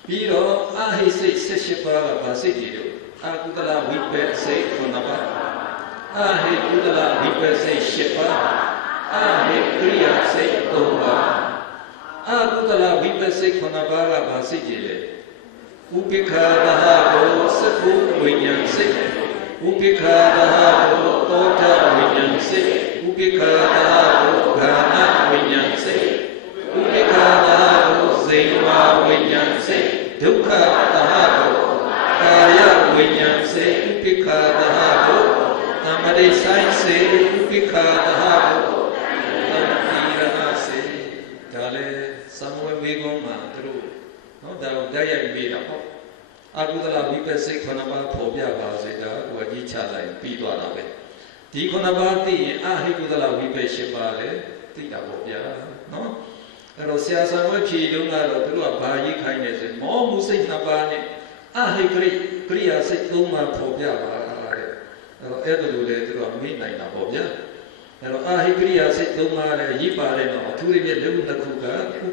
ပြီးတော့အဟိစိတ်78ပါးကဘာစိတ်တွေတို့အကုသလဝိပက်စိတ်9ပါးအဟိကုသလဝိပက်စိတ်10ပါးအဟိကရိယာစိတ်3ပါးအကုသလဝိပက်စိတ်9ပါးကဘာစိတ်တွေလဲဥပိ္ပခာရဟကိုစကုဝိညာဉ်စိတ်ဥပိ္ပခာရဟကိုသောတာဝိညာဉ်စိတ်ဥပိ္ပခာရဟကိုဂာနဝိညာဉ်စိတ်ဥပိ္ပခာရဟကိုဇိဝဝိညာဉ်စိတ်ဒုက္ခတဟကိုကာယဝိညာဉ်စိတ်ဥပိ္ပခာရဟကိုသမ္ပတိဆိုင်စိတ်ဥပိ္ပခာရဟကိုသံဃိရဟစိတ်ဒါလည်းသံဝေမေကုံမှာသူတို့နော်ဒါကိုတိုက်ရိုက်ပြီးတာပေါ့အကုသလဝိပဿနာ9ပါးပေါ်ပြပါစေတာကိုအကြီးချလိုက်ပြီးသွားတာပဲဒီ9ပါးသိရင်အဟိကုသလဝိပဿနာ10ပါးလည်းသိတာပေါ့ဗျာနော်အဲ့တော့ဆရာဆံဝဲဖြေတုန်းကတော့သူတို့ကဘာရေးခိုင်းနေဆိုမောမှုစိတ်2ပါးနဲ့အဟိကရိယာစိတ်3ပါးပေါ်ပြပါတဲ့အဲ့တော့အဲ့ဒါလိုလေသူတို့ကမေ့နိုင်တာပေါ့ဗျာအဲ့တော့အဟိကရိယာစိတ်3ပါးလည်းရေးပါတယ်နော်အထူးသဖြင့်လက်ခုကဥ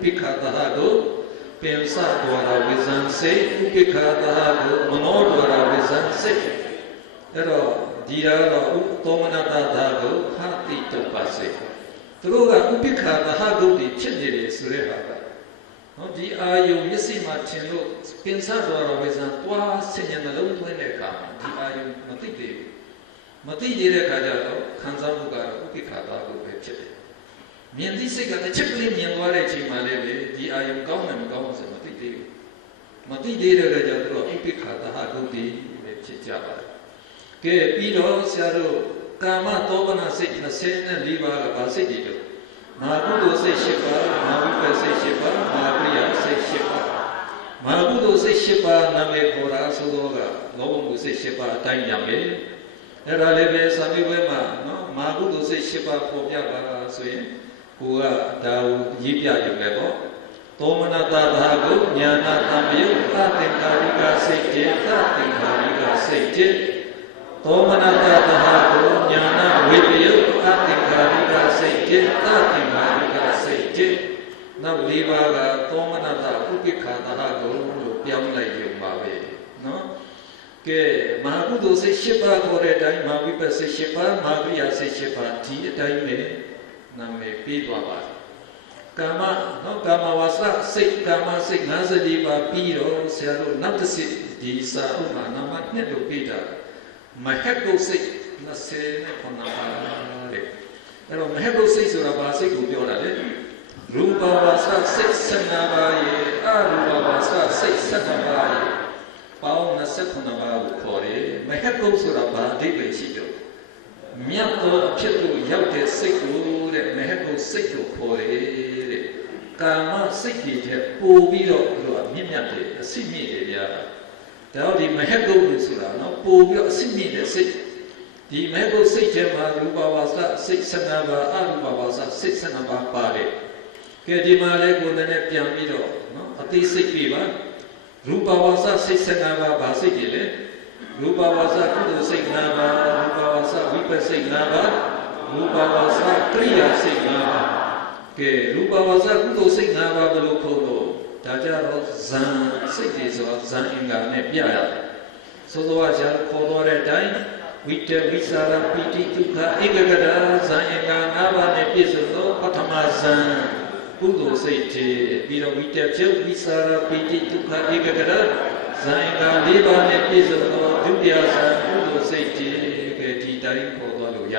ပိ္ပခာတဟတို့ပင်စဒွါရဝိဇံစိတ်ဥပိ္ပခာတဟကိုမနောဒွါရဝိဇံစိတ်အဲ့တော့ဒီကတော့သောမနတသာကိုဟာတိတုပ္ပစိတ်သူတို့ကဥပိ္ပခာတဟကိုဒီဖြစ်နေတယ်ဆိုတဲ့ဟာကနော်ဒီအာယုမျက်စိမှာထင်လို့ပင်စဒွါရဝိဇံတွားဆင်ញံနှလုံးသွင်းတဲ့အခါဒီအာယုမသိသေးဘူးမသိသေးတဲ့အခါကျတော့ခံစားမှုကတော့ဥပိ္ပခာတဟကိုပဲဖြစ်တယ်မြင်သိစိတ်ကတစ်ချက်ကလေးမြင်သွားတဲ့အချိန်မှလည်းဒီအာယုကောင်းတယ်မကောင်းဘူးဆိုမသိသေးဘူးမသိသေးတဲ့အတွက်ကြောင့်သူတို့ဥပိ္ပခာတဟဂုတ်တိပဲဖြစ်ကြပါတယ်ကဲပြီးတော့ဆရာတို့ကာမသောကနာစိတ်24ပါးကဘာစိတ်တွေလဲမာကုသိုလ်စိတ်10ပါးမာဝိပ္ပစိတ်10ပါးမာပရိယစိတ်10ပါးမာကုသိုလ်စိတ်10ပါးနာမည်ခေါ်တာဆိုတော့ကလောဘမှုစိတ်10ပါးအတိုင်းရမယ်အဲ့ဒါလည်းပဲစာမေးပွဲမှာနော်မာကုသိုလ်စိတ်10ပါးပေါ်ပြပါလားဆိုရင်ကိုကဒါကိုရေးပြရုံပဲပေါ့သောမနတသာကိုညာနာတံပယုအသင်္ကာရိကစိတ်တေသသင်္ကာရိကစိတ်တေသောမနတသာကိုညာနာဝိပယုအသင်္ကာရိကစိတ်တေသသင်္ကာရိကစိတ်တေနောက်၄ပါးကသောမနတဥပိ္ပခာတဟကိုလို့ပြောင်းလိုက်ရုံပါပဲနော်ကဲမဟာကုသိုလ်စိတ်၈ပါးခေါ်တဲ့အတိုင်းမဟာဝိပဿနာစိတ်၈ပါးမဟာပရိယစိတ်၈ပါးဒီအတိုင်းပဲနာမည်ပြီးသွားပါတယ်ကာမနော်ကာမဝါစာစိတ်ကာမစိတ်54ပါးပြီးတော့ဆရာတို့နောက်တစ်စိတ်ဒီစာအုပ်မှာနာမနှစ်လို့ပြီးတာမဟက်ကုစိတ်29ပါးတဲ့အဲ့တော့မဟက်ကုစိတ်ဆိုတာဘာစိတ်ကိုပြောတာလဲရူပဝါစာစိတ်15ပါးရဲ့အရူပဝါစာစိတ်15ပါးရဲ့ပေါင်း29ပါးကိုခေါ်တယ်မဟက်ကုဆိုတာဘာအဓိပ္ပာယ်ရှိတော့မြတ်သောအဖြစ်ကိုရောက်တဲ့စိတ်ကိုတဲ့မဟက်ကိုစိတ်ကိုခေါ်တယ်တဲ့ကာမစိတ်ကြီးတဲ့ပို့ပြီးတော့သူကမြင့်မြတ်တယ်အစိမြင့်တယ်ဗျာဒါတော့ဒီမဟက်ကုတ်ဆိုတာနော်ပို့ပြီးတော့အစိမြင့်တဲ့စိတ်ဒီမဟက်ကုတ်စိတ်ထဲမှာရူပဝါစာစိတ်15ပါးအရူပဝါစာစိတ်15ပါးပါတယ်ကဲဒီမှာလည်းကိုယ်နဲ့ပြန်ပြီးတော့နော်အသိစိတ်ပြပါရူပဝါစာစိတ်15ပါးဘာစိတ်ကြီးလဲရူပဝါစာကုသိုလ်စိတ်5ပါးရူပဝါစာဝိပဿနာစိတ်5ပါးရူပဝါစာကရိယာစိတ်5ပါးကဲရူပဝါစာကုသိုလ်စိတ်5ပါးဘယ်လိုခေါ်လို့ဒါကြတော့ဇံစိတ်တွေဆိုတာဇံအင်္ဂါနဲ့ပြရတယ်သို့သော်ရှာခေါ်တော့တဲ့အတိုင်းဝိတ္တဝိစာရပိတိဒုက္ခဧကဂတဇံအင်္ဂါ5ပါးနဲ့ပြည့်စုံသောပထမဇံကုသိုလ်စိတ်တွေပြီးတော့ဝိတ္တပြုတ်ဝိစာရပိတိဒုက္ခဧကဂတဇံက၄ပါးနဲ့ပြည့်စုံသောဒုတိယဇံကုသိုလ်စိတ်ဒီတိုင်းခေါ်သွားလို့ရ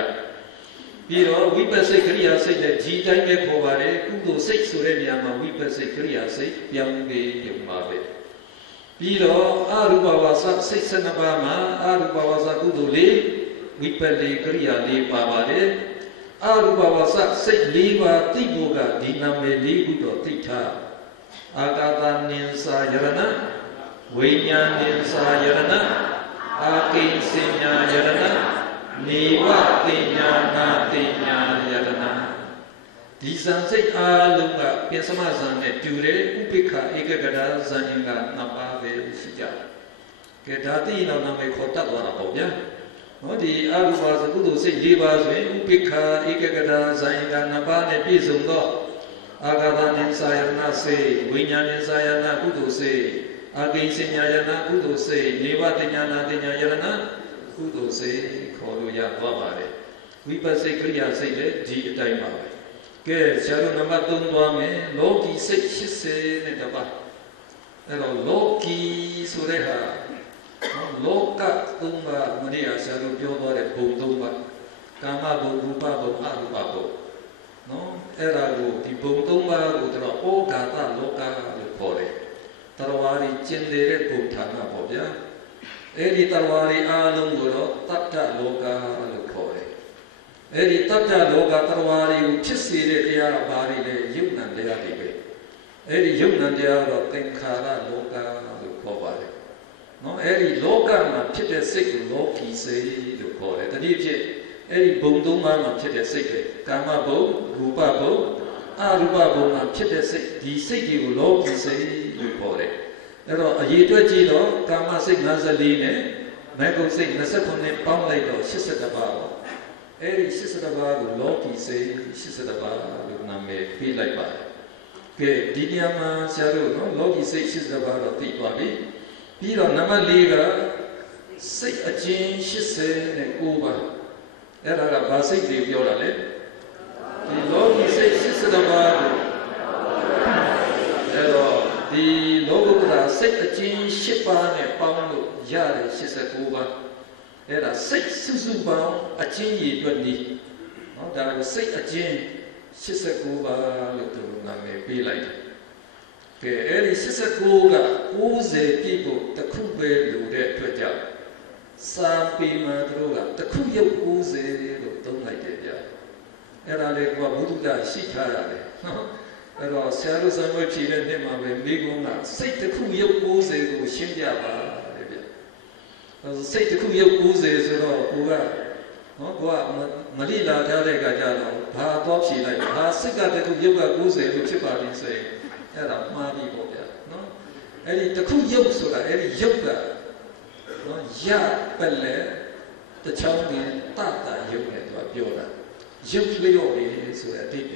ပြီးတော့ဝိပဿနာကရိယာစိတ်နဲ့ဒီတိုင်းပဲခေါ်ပါတယ်ကုသိုလ်စိတ်ဆိုတဲ့နေရာမှာဝိပဿနာကရိယာစိတ်ပြောင်းပြီးရုံပါပဲပြီးတော့အရူပဝါစာစိတ်12ပါးမှာအရူပဝါစာကုသိုလ်၄ဝိပဿနာကရိယာ၄ပါပါတယ်အရူပဝါစာစိတ်၄ပါးသိဖို့ကဒီနာမည်၄ခုတော့သိထားအာကာသနိသယရဏဝိညာဉ်နိသယရဏအာကိဉ္စညာယရဏနေဝတိညာနာတိညာယရဏဒီဇံစိတ်အားလုံးကပြင်စမဇံနဲ့တူတယ်ဥပိ္ပခာဧကဂရဇံအင်္ဂါ2ပါးပဲရှိကြတယ်ကဲဒါတိနောက်နာမည်ခေါ်တတ်သွားတာပေါ့ဗျာ Di Arubasa Kudu say Divas, Upika, Ikagada, Zainga, Nabane, Pizundo, Agadan Sayana say, Winyan Sayana Kudu say, Agin Sinyana Kudu say, Nivatanyana Dinyana Kudu say, Koluya Babare. We pass a Kriya say, G. Daima. Get Shadow Namatun Dwame, Loki say, she say, Netaba. Hello, Loki Sureha. Loka Tumba Maria Saru Piodore Bumba Kama Bumba Arubago. No, Erago, the Bumba Udra Ogata Loka Lupore. Tarawari Chindere Bumtana Bobia. Eri Tarawari Alunguro, Tata Loka Lupore. Eri Tata Loka Tarawari, Chissy, Bari, Yunan de Adibe. Eri Yunan de Ara, Tenkara Loka Lupore. No, every local pit a sick loki say you call it. The DJ, every bunduma pit a sick, Gamabo, Rubabo, Arubabo, pit a sick, the city loki say you call it. There are a year to Gino, Gama sick Nazaline, Mago sick Nasapone, Pamlato, Shisataba. Every Shisataba loki say Shisataba, Name, feel like that. Okay, Didiama Sharu, no, loki say Shisataba of Tipabi. Piro Namaliga, say a chain, she said, and Uba. There are a basic de Violale. The Lord says, she said about the logo, say a chain, shipper, and pound, yard, she said, Uba. There are 6 Suzuba, a chain, you need. There was say a chain, she said, Uba, look to be like. Every sister Kuga, who's a people, the Kube do that to a job. Some people droga, the Kuya who's a don't like it. And I let Wabuda, she tired. And our shadows and what she let them away, big woman. Say the Kuya who's a Shinjaba. Say the Kuya who's a Kuga. Malila Galegajano, Patopsi like Pasika, the Kuya who's a Chipadi say. Era Madi Boga, no? Eri the Kuyosura, Eri Yoga, no? Ya Pelle, the Chowdi, Tata Yoga to a Biora. Yogliori is a deep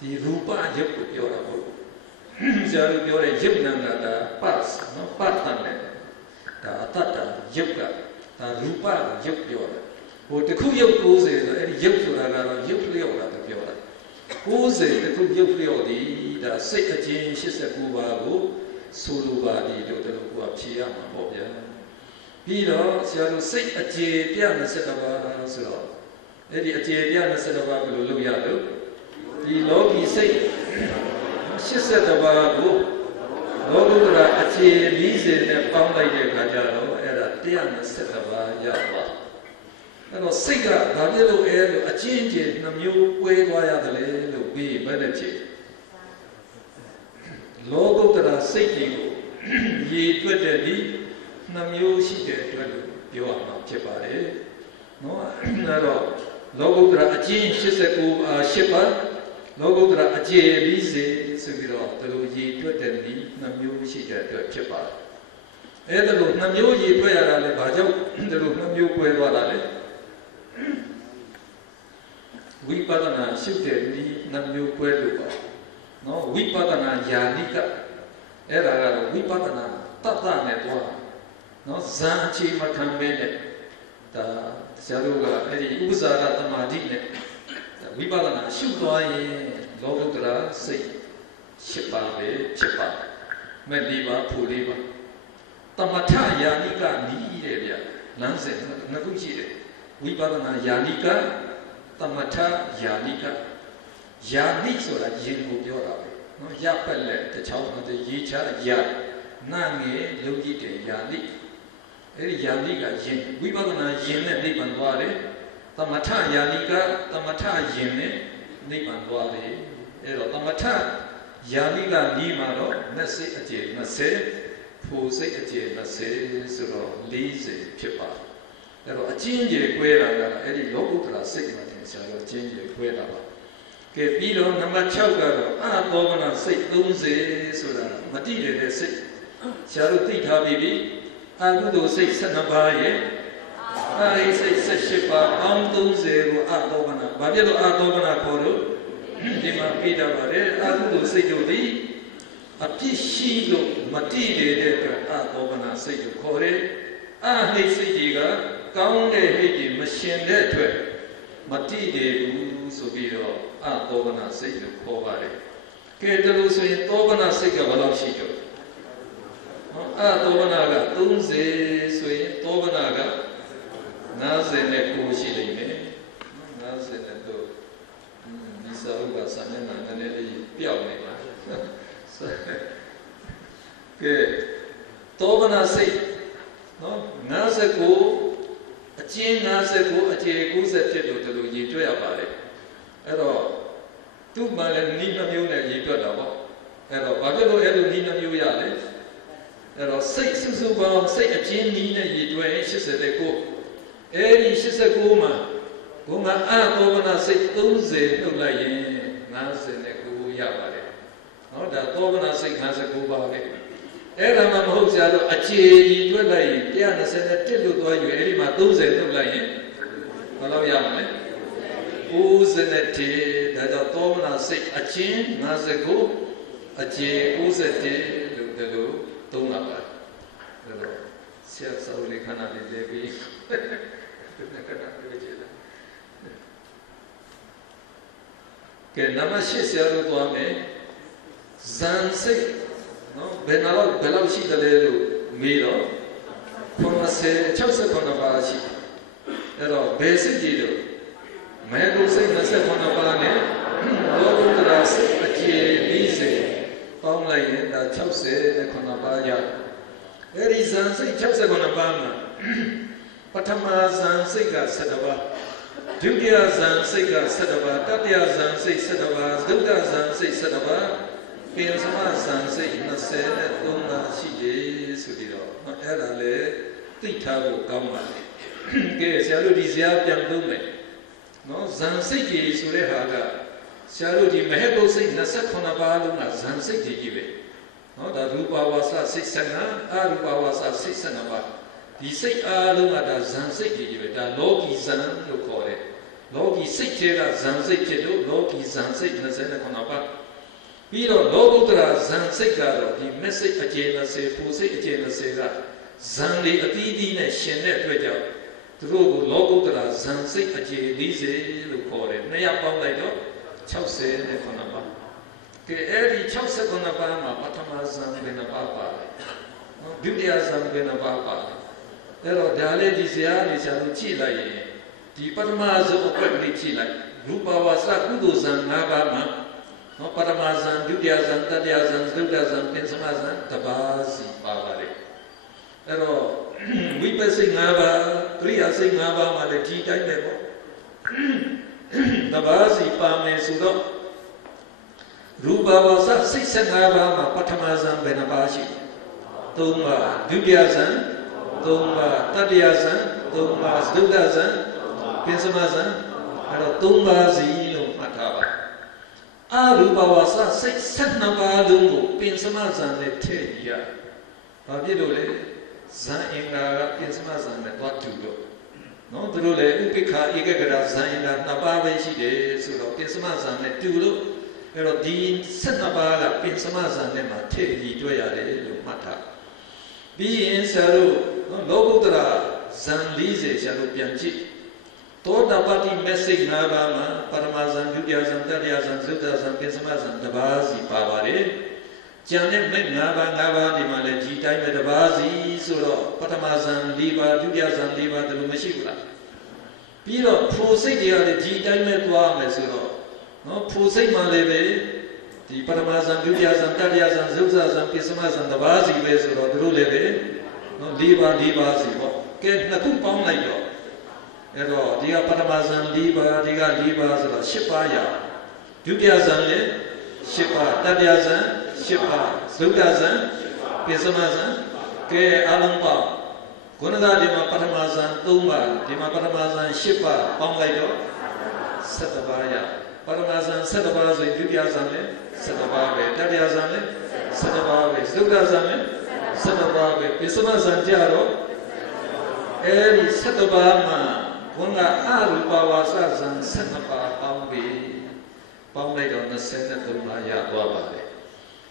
the Rupa Yoga. Zaru Biora Yugna, Pass, no Patane, the Tata Yoga, the Rupa Yoga. Or the Kuyo goes in Eri Yogsura, Yogliora, the Biora. Who's the Kuyo, the Secretary, she said, Bubago, Sulubadi, the Luapia, Bobia. Peter, shall say a J. Piana set of Solo. Eddie a J. Piana set of Luyado. The Logi say, she said about Logura, a J. Lise, and found like a Gajaro, and a Piana set of Yava. And a cigar, the little air, a change in the new way via the little be benefit. Logo that are saying, ye twenty, Namu she did, you are not Chepare. No, Logo that a change, she said, shipper, Logo that a J. Lise, Severo, the ye twenty, Namu she did, Chepar. Either Namu ye prayer, the Bajo, the Namu Puerale. We padana shifted Namu Puerto. No, we padana Yanika. Era we padana Tata Netwa. No, Zanchi Macambene. The Saruga, Eddie Uzara, the Madine. We padana Shutway, Logotra, say, Chipabe, Chipa, Mediva, Puliva. Tamata Yanika, Nidia, Nansen, Naguchi. We padana Yanika. Tamata Yanika Yanik so that Jingo Yora. No Yapele, the child of the Yicha Ya Nangi, Lugite Yanik. Eri Yanika Jin. We were on a Yin and Nibanware. Tamata Yanika, Tamata Yin, Nibanware. Ero Tamata Yanika Nimaro, Messi Aje, Masse, Pose Aje, Masse, Suro, Lise, Pipa. There are a change where any local segment shall change where. Pilo number Chauga, Governor say, Dunze, so that Matilda say, Sharuti Habibi, Agudo say Sanabaye, ai sei se shepa am tung zero adobana babelo adobana koro di ma pida bare adu sei do di api shi lo mati de de adobana sei do kore a hei sei di ga kaung de hei di ma shin de twet mati de lu so bi ro adobana sei do ko bare ke de lu so yin dobana sei ga balau shi jo adobana ga 30 so yin dobana ga 50နဲ့9ရှိလိမ့်မယ်50နဲ့တော့ဒီစာအုပ်ကစာမျက်နှာနည်းနည်းလေးပျောက်နေပါကဲတောပနာစိတ်နော်59အကျဉ်း59အခြေ90ဖြစ်လို့ဒီလိုရည်တွက်ရပါတယ်အဲ့တော့သူ့မှလည်းနိမမျိုးနဲ့ရည်တွက်တာပေါ့အဲ့တော့ဘာဖြစ်လို့အဲ့လိုနိမမျိုးရလဲအဲ့တော့စိတ်စုစုပေါင်းစိတ်အကျဉ်းနီးနဲ့ရည်တွက်89အဲဒီ89မှာဘုံကအတောပနာစိတ်30နှုတ်လိုက်ရင်59ရပါတယ်။နော်ဒါတောပနာစိတ်59ပါပဲ။အဲ့ဒါမှမဟုတ်ကြတော့အခြေကြီးတွက်လိုက်ရင်121လို့သွားယူအဲ့ဒီမှာ30နှုတ်လိုက်ရင်ဘယ်လောက်ရမလဲ။91ဒါကြောင့်တောပနာစိတ်အချင်း59အခြေ91လို့ဒီလိုသုံးတာပါ။ဒါတော့ဆရာစောလေးခဏလေးလဲပြီးကဲနမရှိဆရာတို့သွားမယ်ဇန်စိတ်နော်ဘယ်လောက်ရှိတယ်လို့မေးတော့69ပါးရှိအဲ့တော့ဘယ်စိတ်ကြီးလို့မဲကုစိတ်29ပါးနဲ့လောကုတ္တရာစိတ်အခြေ40ပေါင်းလိုက်ရင်ဒါ69ပါးရအဲ့ဒီဇန်စိတ်69ပါးမှာပထမဇန်စိတ်က7ပါးဒုတိယဇန်စိတ်က7ပါးတတိယဇန်စိတ်7ပါးသုတ္တဇန်စိတ်7ပါးပိယသမဇန်စိတ်23ပါးရှိတယ်ဆိုပြီးတော့အဲ့ဒါလည်းသိထားဖို့ကောင်းပါတယ်ကဲဆရာတို့ဒီဇာပြန်သုံးမယ်နော်ဇန်စိတ်ကြီးဆိုတဲ့ဟာကဆရာတို့ဒီမဟေဘုစိတ်29ပါးလုံးကဇန်စိတ်ကြီးပဲနော်ဒါရူပဝါစာစိတ်15အရူပဝါစာစိတ်15ပါးဒီစိတ်အားလုံးကဒါဇန်စိတ်ကြီးပဲဒါလောကီဇန်လို့ခေါ်တယ်လောကီစိတ်တွေကဇန်စိတ်ဖြစ်လို့လောကီဇန်စိတ်29ပါးပြီးတော့လောကုတ္တရာဇန်စိတ်ကတော့ဒီမက်စိတ်အခြေ20ပူစိတ်အခြေ20ကဇန်တွေအသီးသီးနဲ့ရှင်တဲ့အတွက်ကြောင့်သူတို့ကိုလောကုတ္တရာဇန်စိတ်အခြေ40လို့ခေါ်တယ်နှစ်ယောက်ပေါင်းလိုက်တော့69ပါးကဲအဲ့ဒီ69ပါးမှာပထမဇန်ဘယ်နှပါးပါတယ်ဒုတိယဇန်ဘယ်နှပါးပါတယ်အဲ့တော့ဒါလေးဒီဇာတ်လေးဆရာတို့ကြည့်လိုက်ရင်ဒီပထမဆုံးအကွက်ကလေးကြည့်လိုက်ရူပဝါစာကုသိုလ်ဇန်၅ပါးမှာနော်ပထမဇန်ဒုတိယဇန်တတိယဇန်သုတ္တဇန်ပင်စမဇန်တပါးစီပါပါတယ်အဲ့တော့ဝိပဿနာ၅ပါးကရိယာစိတ်၅ပါးမှာလည်းဒီတိုင်းပဲပေါ့တပါးစီပါမယ်ဆိုတော့ရူပဝါစာစိတ်15ပါးမှာပထမဇန်ဘယ်နှပါးရှိ3ပါးဒုတိယဇန်3ပါးတတိယဇန်3ပါးသုတ္တဇန်ပင်စမဇန်အဲ့တော့3ပါးစီလို့မှတ်ထားပါအရူပဝါစာစိတ်12ပါးလုံးကိုပင်စမဇန်နဲ့ထည့်ရဘာဖြစ်လို့လဲဇန်အင်္ဂါကပင်စမဇန်နဲ့သွားတူလို့နော်သူတို့လည်းဥပိ္ပခာဧကဂရဇန်အင်္ဂါ2ပါးပဲရှိတယ်ဆိုတော့ပင်စမဇန်နဲ့တူလို့အဲ့တော့ဒီ12ပါးကပင်စမဇန်နဲ့မှထည့်ပြီးတွေ့ရတယ်လို့မှတ်ထားပြီးရင်ဆရာတို့လောကုတ္တရာဇန်40ဆရာတို့ပြန်ကြည့်သောတာပတိမက်စိတ်၅ပါးမှာပထမဇန်ဒုတိယဇန်တတိယဇန်သုတ္တဇန်ပင်စမဇန်တပါးစီပါပါတယ်ကျန်တဲ့မဲ့၅ပါးဒီမှာလည်းဒီတိုင်းပဲတပါးစီဆိုတော့ပထမဇန်၄ပါးဒုတိယဇန်၄ပါးတလို့မရှိဘူးလားပြီးတော့ဖိုစိတ်တွေကလည်းဒီတိုင်းပဲသွားမယ်ဆိုတော့နော်ဖိုစိတ်မှလည်းပဲဒီပထမဇန်ဒုတိယဇန်တတိယဇန်သုတ္တဇန်ပင်စမဇန်တပါးစီပဲဆိုတော့တို့လည်းပဲနော်၄ပါးစီပေါ့ကဲနှစ်ခုပေါင်းလိုက်တော့အဲ့တော့ဒီကပထမဇန်၄ပါးဒီက၄ပါးဆိုတော့10ပါးရဒုတိယဇန်လည်း10ပါးတတိယဇန်10ပါးသုတ္တဇန်ပင်စမဇန်ကဲအလုံးပေါင်းခုနကဒီမှာပထမဇန်3ပါးဒီမှာပထမဇန်10ပါးပေါင်းလိုက်တော့7ပါးရပထမဇန်7ပါးဆိုရင်ဒုတိယဇန်လည်း7ပါးပဲတတိယဇန်လည်း7ပါးပဲသုတ္တဇန်လည်း7ပါးပဲပင်စမဇန်ကြတော့ Eri Satobama, Bunga Aru Bawasa, Sanapa, Bambi, Bambi on the Senate Maya Babale.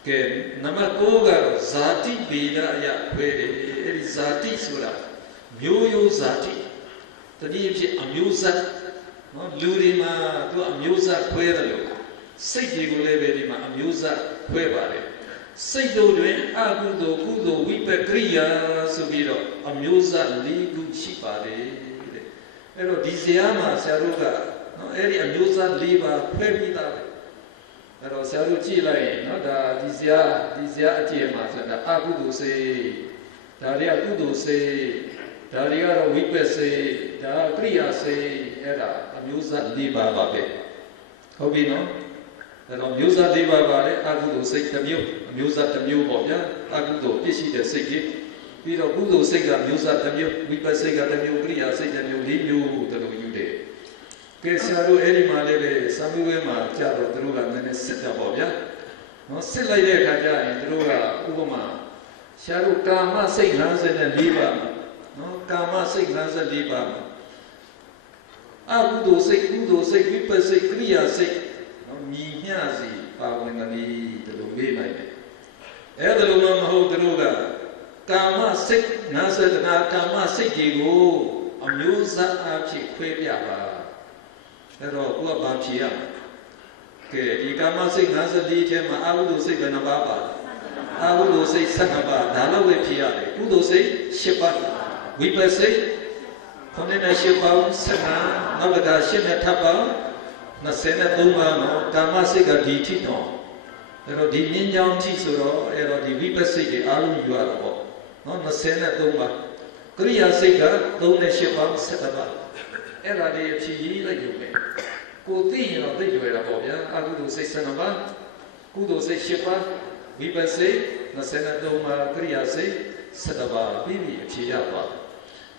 Ke Namakoga, Zati Bida, Yakwere, Eri Zati Sura, Muyo Zati, the Niji Amusa, Lurima, to Amusa Quero, Siki Guleverima, Amusa Quevare. Say do doing Agudo, Gudo, Wipe Kriya, Subiro, Amusa, Ligu, Shipade, Ero Diziama, Saruga, Eri Amusa, Liva, Pebita, Ero Saruchi, no, da Dizia, Tiamas, and Agudo say, Daria Gudo say, Daria Wipe say, Da Kriya say, Era, Amusa, Liva, Babe. Hobino? Amusa Deva Vare, Agudo say Tamu, Amusa Tamu Bobia, Agudo, Pishi the Siki, Piro Gudo Sega, Musa Tamu, Wipa Sega Tamu, Gria, Setamu, Limu, the Lude. Kesaru Erima Leve, Samuema, Jaro, Druga, and Sita Bobia. No Silla Kaja and Druga, Ugoma. Sharu Kama say Hansen and Liba. No Kama say Hansen Liba. Agudo say, Wipa say, Gria say. Mihazi, Pawangani, the Lumbi. Elderman hold the Ruga. Kama sick, Nasa, Kama Sikigo, Amusa Achi Quabiaba. Ero Bapia. Okay, Kama sick, Nasa Ditema, I would say Benababa. I would say Sakaba, Dalawe Pia, Udo say Shepa. We per say, Konena Shepa, Sana, Navada Shena Tapa. Nasena Duma, no, Kamasiga Ditito. Ero di Ninjam Tisuro, Ero di Vipasigi, Alu Yuarabo. No, Nasena Duma. Kriya Siga, Done Shipam Setaba. Era de Chi, like you may. Kuti, no, the Yuarabobia, Agudu say Sanaba, Kudo say Shipa, Vipasi, Nasena Duma, Kriya say Setaba, Bibi, Chiapa.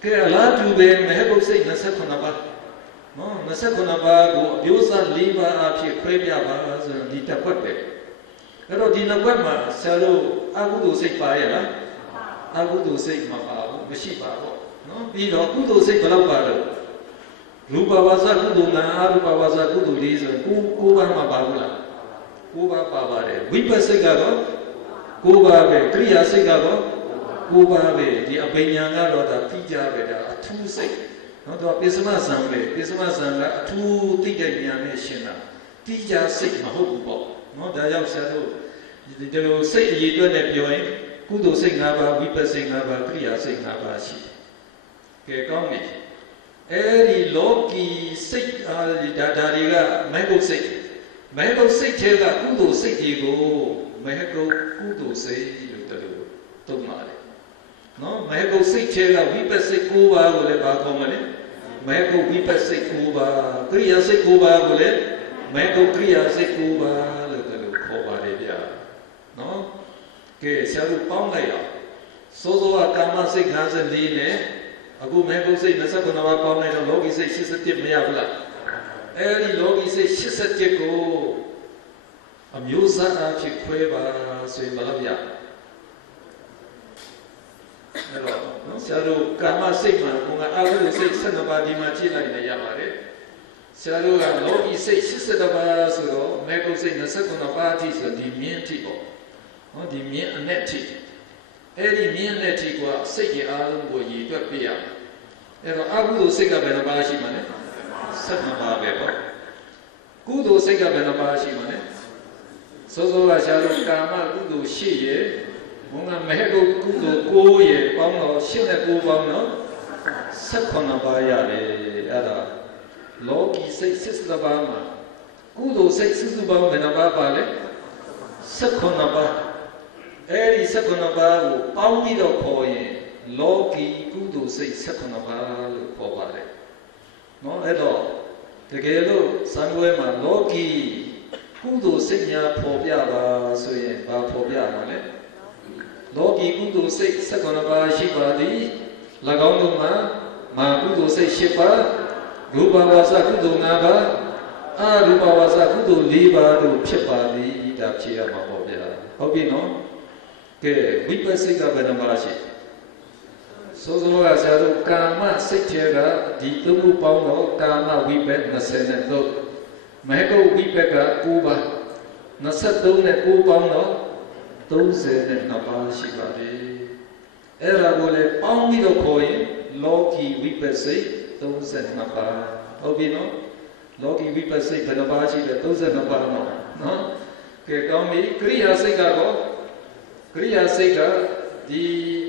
Kerala to be Mehebo say Nasakonaba. No, Nasakonaba go Biosa Liva Api Crabia Bas and Dita Quepe. Pero Dina Quema, Salo, Agudo say Payala, Agudo say Mapa, Mishipa, no, Bido, Kudo say Palabaro. Rupa was a Guduna, Rupa was a good reason, Kuba Mababula, Kuba Babare, Wipa Segaro, Kuba, Kriya Segaro, Kuba, the Abenyanga or the Pija, the two say. No, Pisma Zanga, two Tiga Shina, Tija Sig Mahobo, no, Dayam Sado, the say you don't have your Kudo Singaba, Wipa Singaba, Kriya Singaba, she. Kekomi. Eri Loki Sig Dariga, Mego Sig. Mego Sig Tela, Kudo Sigigo, Mego Kudo say Tomare. No, Mego Sig Tela, Wipa Sikuba, Uleba Comane. Mego Wipa Sikuba, Kriya Sikuba, Ule, Mego Kriya Sikuba, little Kobarevia. No? Que Saru Pamaya. Sozo Akama Sig has a line. Agu Mego say Nasakonava Pamela, Logi say Shisati Mayabla. Eri Logi say Shisatiko. Amusa Chiqueva, so in Malavia. No, Saru Kama Sigma, I will say Sanabadi Machina in the Yamare. Saru and Logi say Shisataba, so Mego say Nasakonavati, so the mean tipo. No, the mean neti. Eri mean netiqua, Segi Adam Boyi, Pia. Ero Agu Sega Benabashi Mane, Sanaba Beba. Kudo Sega Benabashi Mane. Sozo Sharu Kama, Kudo Shie. Munga Mehego Kudo Goye, Bamo, Shina Gubano, Sakonabaya, Ada Loki say Sislabama, Kudo say Sisubam Benabale, Sakonaba, Eri Sakonaba, Paumido Koye, Loki Kudo say Sakonaba, Pobare. No, at all. The Gelo, Sanguema, Loki Kudo Senya Pobiaba, so ye, Pobiaba. Logi Kudo say Sakonaba Shibadi, Lagonduma, Magudo say Shipa, Ruba was a Kudo Naba, Ruba was a Kudo Liba, Chipadi, Dapchia Mabobia. Hobino, Ke, Wipa Siga Benamashi. ဆိုတော့ဆရာတို့ကာမစိတ်ထဲကဒီသုံးခုပေါင်းတော့ကာမဝိပက်23မဟကုတ်ဝိပက်က9ပါး23နဲ့9ပေါင်းတော့32ပါးရှိပါတယ်အဲ့ဒါကိုလည်းပေါင်းပြီးတော့ခေါ်ရင်လောကီဝိပက်စိတ်32ပါးဟုတ်ပြီနော်လောကီဝိပက်စိတ်ဘယ်နှပါးရှိလဲ32ပါးနော်ကဲကောင်းပြီကရိယာစိတ်ကတော့ကရိယာစိတ်ကဒီ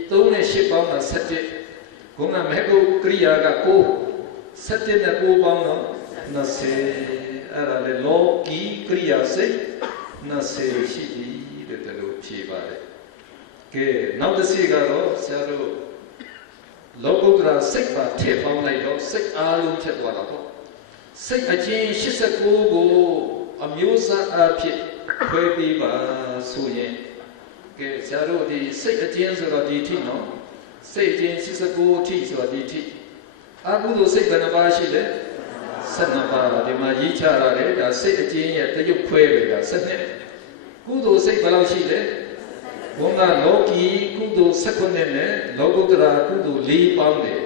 3နဲ့8ပေါင်းတာ17ခုနမဟကုတ်ကရိယာက9 17နဲ့9ပေါင်းတော့20အဲ့ဒါလေလောကီကရိယာစိတ်20ရှိပြီတဲ့လို့ဖြေပါတယ်ကဲနောက်တစ်စီကတော့ဆရာတို့လောကုတ္တရာစိတ်ပါထည့်ပေါင်းလိုက်တော့စိတ်အားလုံးဖြစ်သွားတာပေါ့စိတ်အချင်း89ကိုအမျိုးအစားအဖြစ်ခွဲပြီးပါဆိုရင်ကဲဆရာတို့ဒီစိတ်အချင်းဆိုတော့ဒီထိနော်စိတ်အချင်း89ထိဆိုတော့ဒီထိအကုသိုလ်စိတ်ဘယ်နှပါရှိလဲ12ပါးဒီမှာရေးချရတယ်ဒါစိတ်အချင်းရဲ့တရုပ်ခွဲပဲဒါ12ကုသိုလ်စိတ်ဘယ်လောက်ရှိလဲဘုံကလောကီကုသိုလ်19နဲ့လောကုတ္တရာကုသိုလ်4ပေါင်းတယ်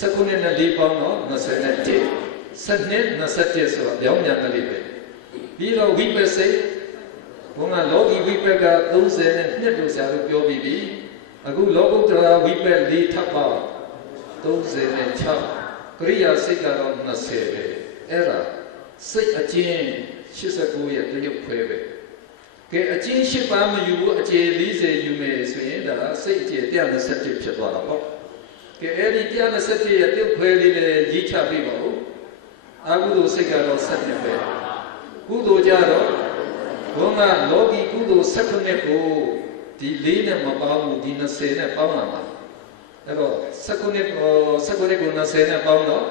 19နဲ့4ပေါင်းတော့21 12 27ဆိုတော့ပြောင်းပြန်ကလေးပဲပြီးတော့ဝိပဿစိတ်ဘုံကလောကီဝိပက်က32လို့ဆရာတို့ပြောပြီးပြီအခုလောကုတ္တရာဝိပက်4ထပ်ပါ36ကရိယာစိတ်ကတော့20ပဲအဲ့ဒါစိတ်အကျဉ်း89ရဲ့တရုပ်ခွဲပဲကဲအကျဉ်း10ပါးမယူဘူးအကျေ40ယူမယ်ဆိုရင်ဒါစိတ်အကျေ127ဖြစ်သွားတာပေါ့ကဲအဲ့ဒီ127ရဲ့တရုပ်ခွဲလေးလည်းရေးချပေးပါဦးအကုသိုလ်စိတ်ကတော့7ပဲကုသိုလ်ကြတော့ဘုံကလောကီကုသိုလ်19ကိုဒီ4နဲ့မပေါင်းဘူးဒီ20နဲ့ပေါင်းလာမှာအဲ့တော့19ကို20နဲ့ပေါင်းတော့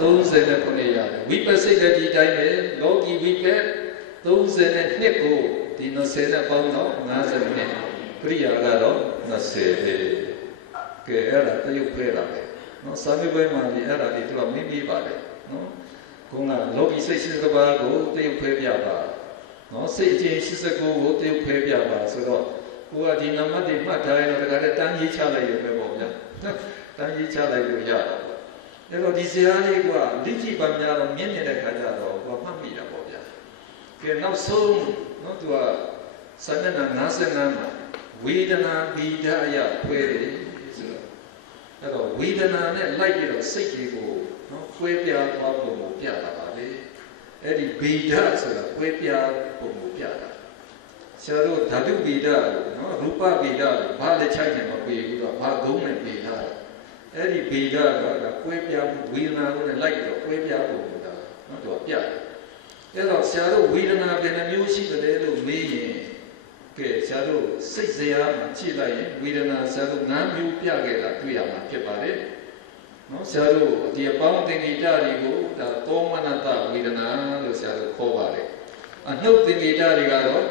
39ရတယ်ဝိပဿစိတ်လည်းဒီတိုင်းပဲလောကီဝိပက်32ကိုဒီ20နဲ့ပေါင်းတော့50နဲ့ကရိယာကတော့20ပဲကဲအဲ့ဒါတရုပ်ခွဲတာပဲနော်စာမေးပွဲမှာဒီအဲ့ဒါတွေသူကမင်းပြီးပါတယ်နော်ခုနကလောကီစိတ်80ပါးကိုတရုပ်ခွဲပြပါနော်စိတ်အချင်း89ကိုတရုပ်ခွဲပြပါဆိုတော့ကိုကဒီနံပါတ်တွေမှတ်ထားရင်တော့ဒါကတန်းရေးချလိုက်ရုံပဲပေါ့ဗျာတန်းရေးချလိုက်လို့ရတာပေါ့အဲ့တော့ဒီဇာတ်လေးကလိကြည့်ပါများတော့မြင်နေတဲ့ခါကျတော့ကိုမှတ်မိတာပေါ့ဗျာကဲနောက်ဆုံးနော်သူကစာမျက်နှာ55မှာဝေဒနာဗီဒအယခွဲတယ်ဆိုတော့အဲ့တော့ဝေဒနာနဲ့လိုက်ပြီးတော့စိတ်တွေကိုနော်ခွဲပြားသွားပုံကိုပြတာပါလေအဲ့ဒီဗီဒဆိုတာခွဲပြားပုံကိုပြတာဆရာတို့ဓာတုဗီဒလို့နော်ရူပဗီဒလို့ဘာလက်ချိုက်နေမပြေဘူးတော့ဘာဂုံးနဲ့ပြေတာအဲ့ဒီဗီဒကခွဲပြားမှုဝေဒနာကိုလည်းလိုက်ပြီးတော့ခွဲပြားပုံကိုဒါနော်သူကပြတယ်အဲ့တော့ဆရာတို့ဝေဒနာဘယ်နှမျိုးရှိတယ်လို့မေးရင်ကဲဆရာတို့စိတ်ဇယားမှာကြည့်လိုက်ရင်ဝေဒနာဆရာတို့9မျိုးပြခဲ့တာတွေ့ရမှာဖြစ်ပါတယ်နော်ဆရာတို့ဒီအပေါင်းသင်္ကေတတွေကိုဒါသောမနတဝေဒနာလို့ဆရာတို့ခေါ်ပါတယ်အနှုတ်သင်္ကေတတွေကတော့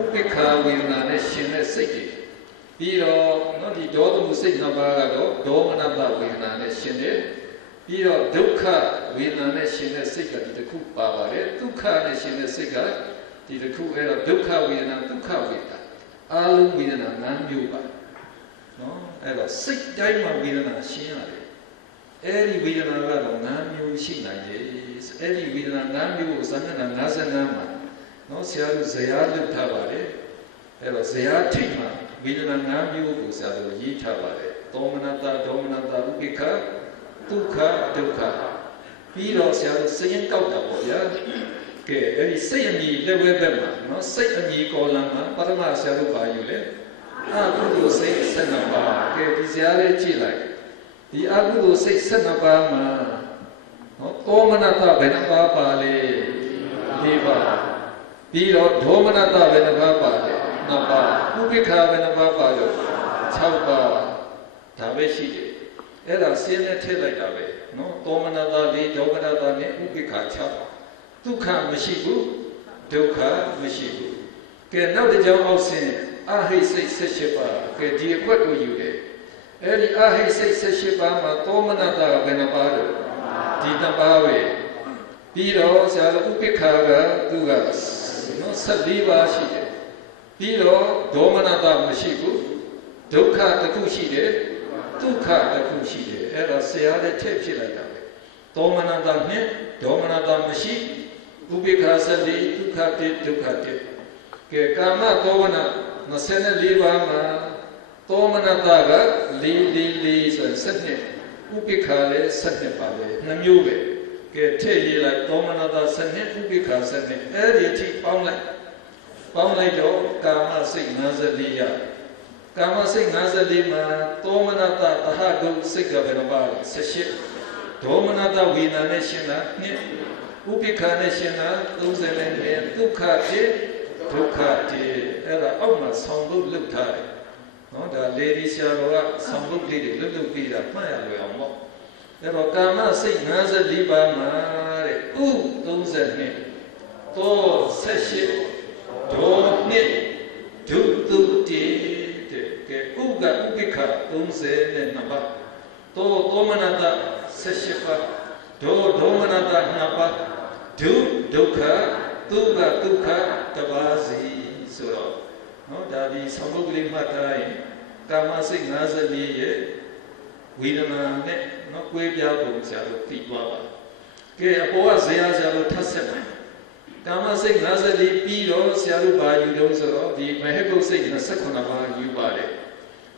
ဥပိ္ပခာဝေဒနာနဲ့ရှင်တဲ့စိတ်တွေပြီးတော့နော်ဒီဒေါသမှုစိတ်နှစ်ပါးကတော့ဒေါမနတဝေဒနာနဲ့ရှင်တဲ့ပြီးတော့ဒုက္ခဝေဒနာနဲ့ရှင်တဲ့စိတ်ကဒီတစ်ခုပါပါတယ်ဒုက္ခနဲ့ရှင်တဲ့စိတ်ကဒီတစ်ခုအဲ့တော့ဒုက္ခဝေဒနာဒုက္ခဝေဒနာအာလုံးဝေဒနာ9မျိုးပါနော်အဲ့တော့စိတ်တိုင်းမှာဝေဒနာရှင်ရတယ်အဲ့ဒီဝေဒနာကတော့9မျိုးရှိနိုင်တယ်အဲ့ဒီဝေဒနာ9မျိုးကိုဇာတ်နာ55မှာနော်ဆရာတို့ဇယားလုပ်ထားပါတယ်အဲ့တော့ဇယားထိပ်မှာဝေဒနာ9မျိုးကိုဆရာတို့ရေးထားပါတယ်သောမနတဒေါမနတဥပိ္ပခဒုက္ခဒုက္ခပြီးတော့ဆရာတို့စရင်ကောက်တာပေါ့ဗျာကဲအဲ့ဒီစိတ်အမည်လက်ဝဲဘက်မှာနော်စိတ်အမည်ကောလမ်မှာပထမဆရာတို့ပါယူလေအကုသိုလ်စိတ်12ပါးကဲဒီဇာတ်လေးကြည့်လိုက်ဒီအကုသိုလ်စိတ်12ပါးမှာနော်သောမနတဘယ်နှပါးပါလဲ4ပါးပြီးတော့ဒေါမနတဘယ်နှပါးပါလဲ2ပါးဥပိ္ပခာဘယ်နှပါးပါလဲ6ပါးဒါပဲရှိတယ်အဲ့ဒါစင်းနဲ့ထည့်လိုက်တာပဲနော်သောမနတ4ဒေါမနတနဲ့ဥပိ္ပခာ6ဒုက္ခမရှိဘူးဒုက္ခမရှိဘူးကဲနောက်တစ်ကြောင်းအောက်ဆင်းအဟိစိတ်18ပါးကဲဒီအခွက်ကိုယူတယ်အဲ့ဒီအဟိစိတ်18ပါးမှာသောမနတဘယ်နှပါးလဲဒီ2ပါးပဲပြီးတော့ဆရာတော်ဥပိ္ပခာကသူကနော်14ပါးရှိတယ်ပြီးတော့ဒေါမနတမရှိဘူးဒုက္ခတစ်ခုရှိတယ် dukkha akushi era seade tepsi laita domanata ne domanata mashi ubekha sali dukkha te ke kama domana nasena liba ma domanata ga li so satne ubekha le satne pa le namyo be ke the ye la domanata satne ubekha satne eri thi paung lai do kama sik 54ya kama sik 54ma domanata taha go sik ga bena ba 18 domanata vina ne shin na 2 ubekha ne shin na 30 dukkha te era amma sambut luk thare no da lady sharo ga sambut li de luk pi da ma ya lo yaw mo ero kama sik 54 ba ma de u 32 to 18 do ne du ti de ke u ga ubekha 30 ne ba to domanata 18 ba do domanata 2 ba du dukkha tu ga dukkha tabasi so no da di sambugli matai kama sik 54 ye vidana ne no kwe pya bum sia lo ti twa ba ke apo ga zaya sia lo that set mai kama sik 54 pi ro sia lo ba yu lo so ro di mahebuk sik 29 ba yu ba le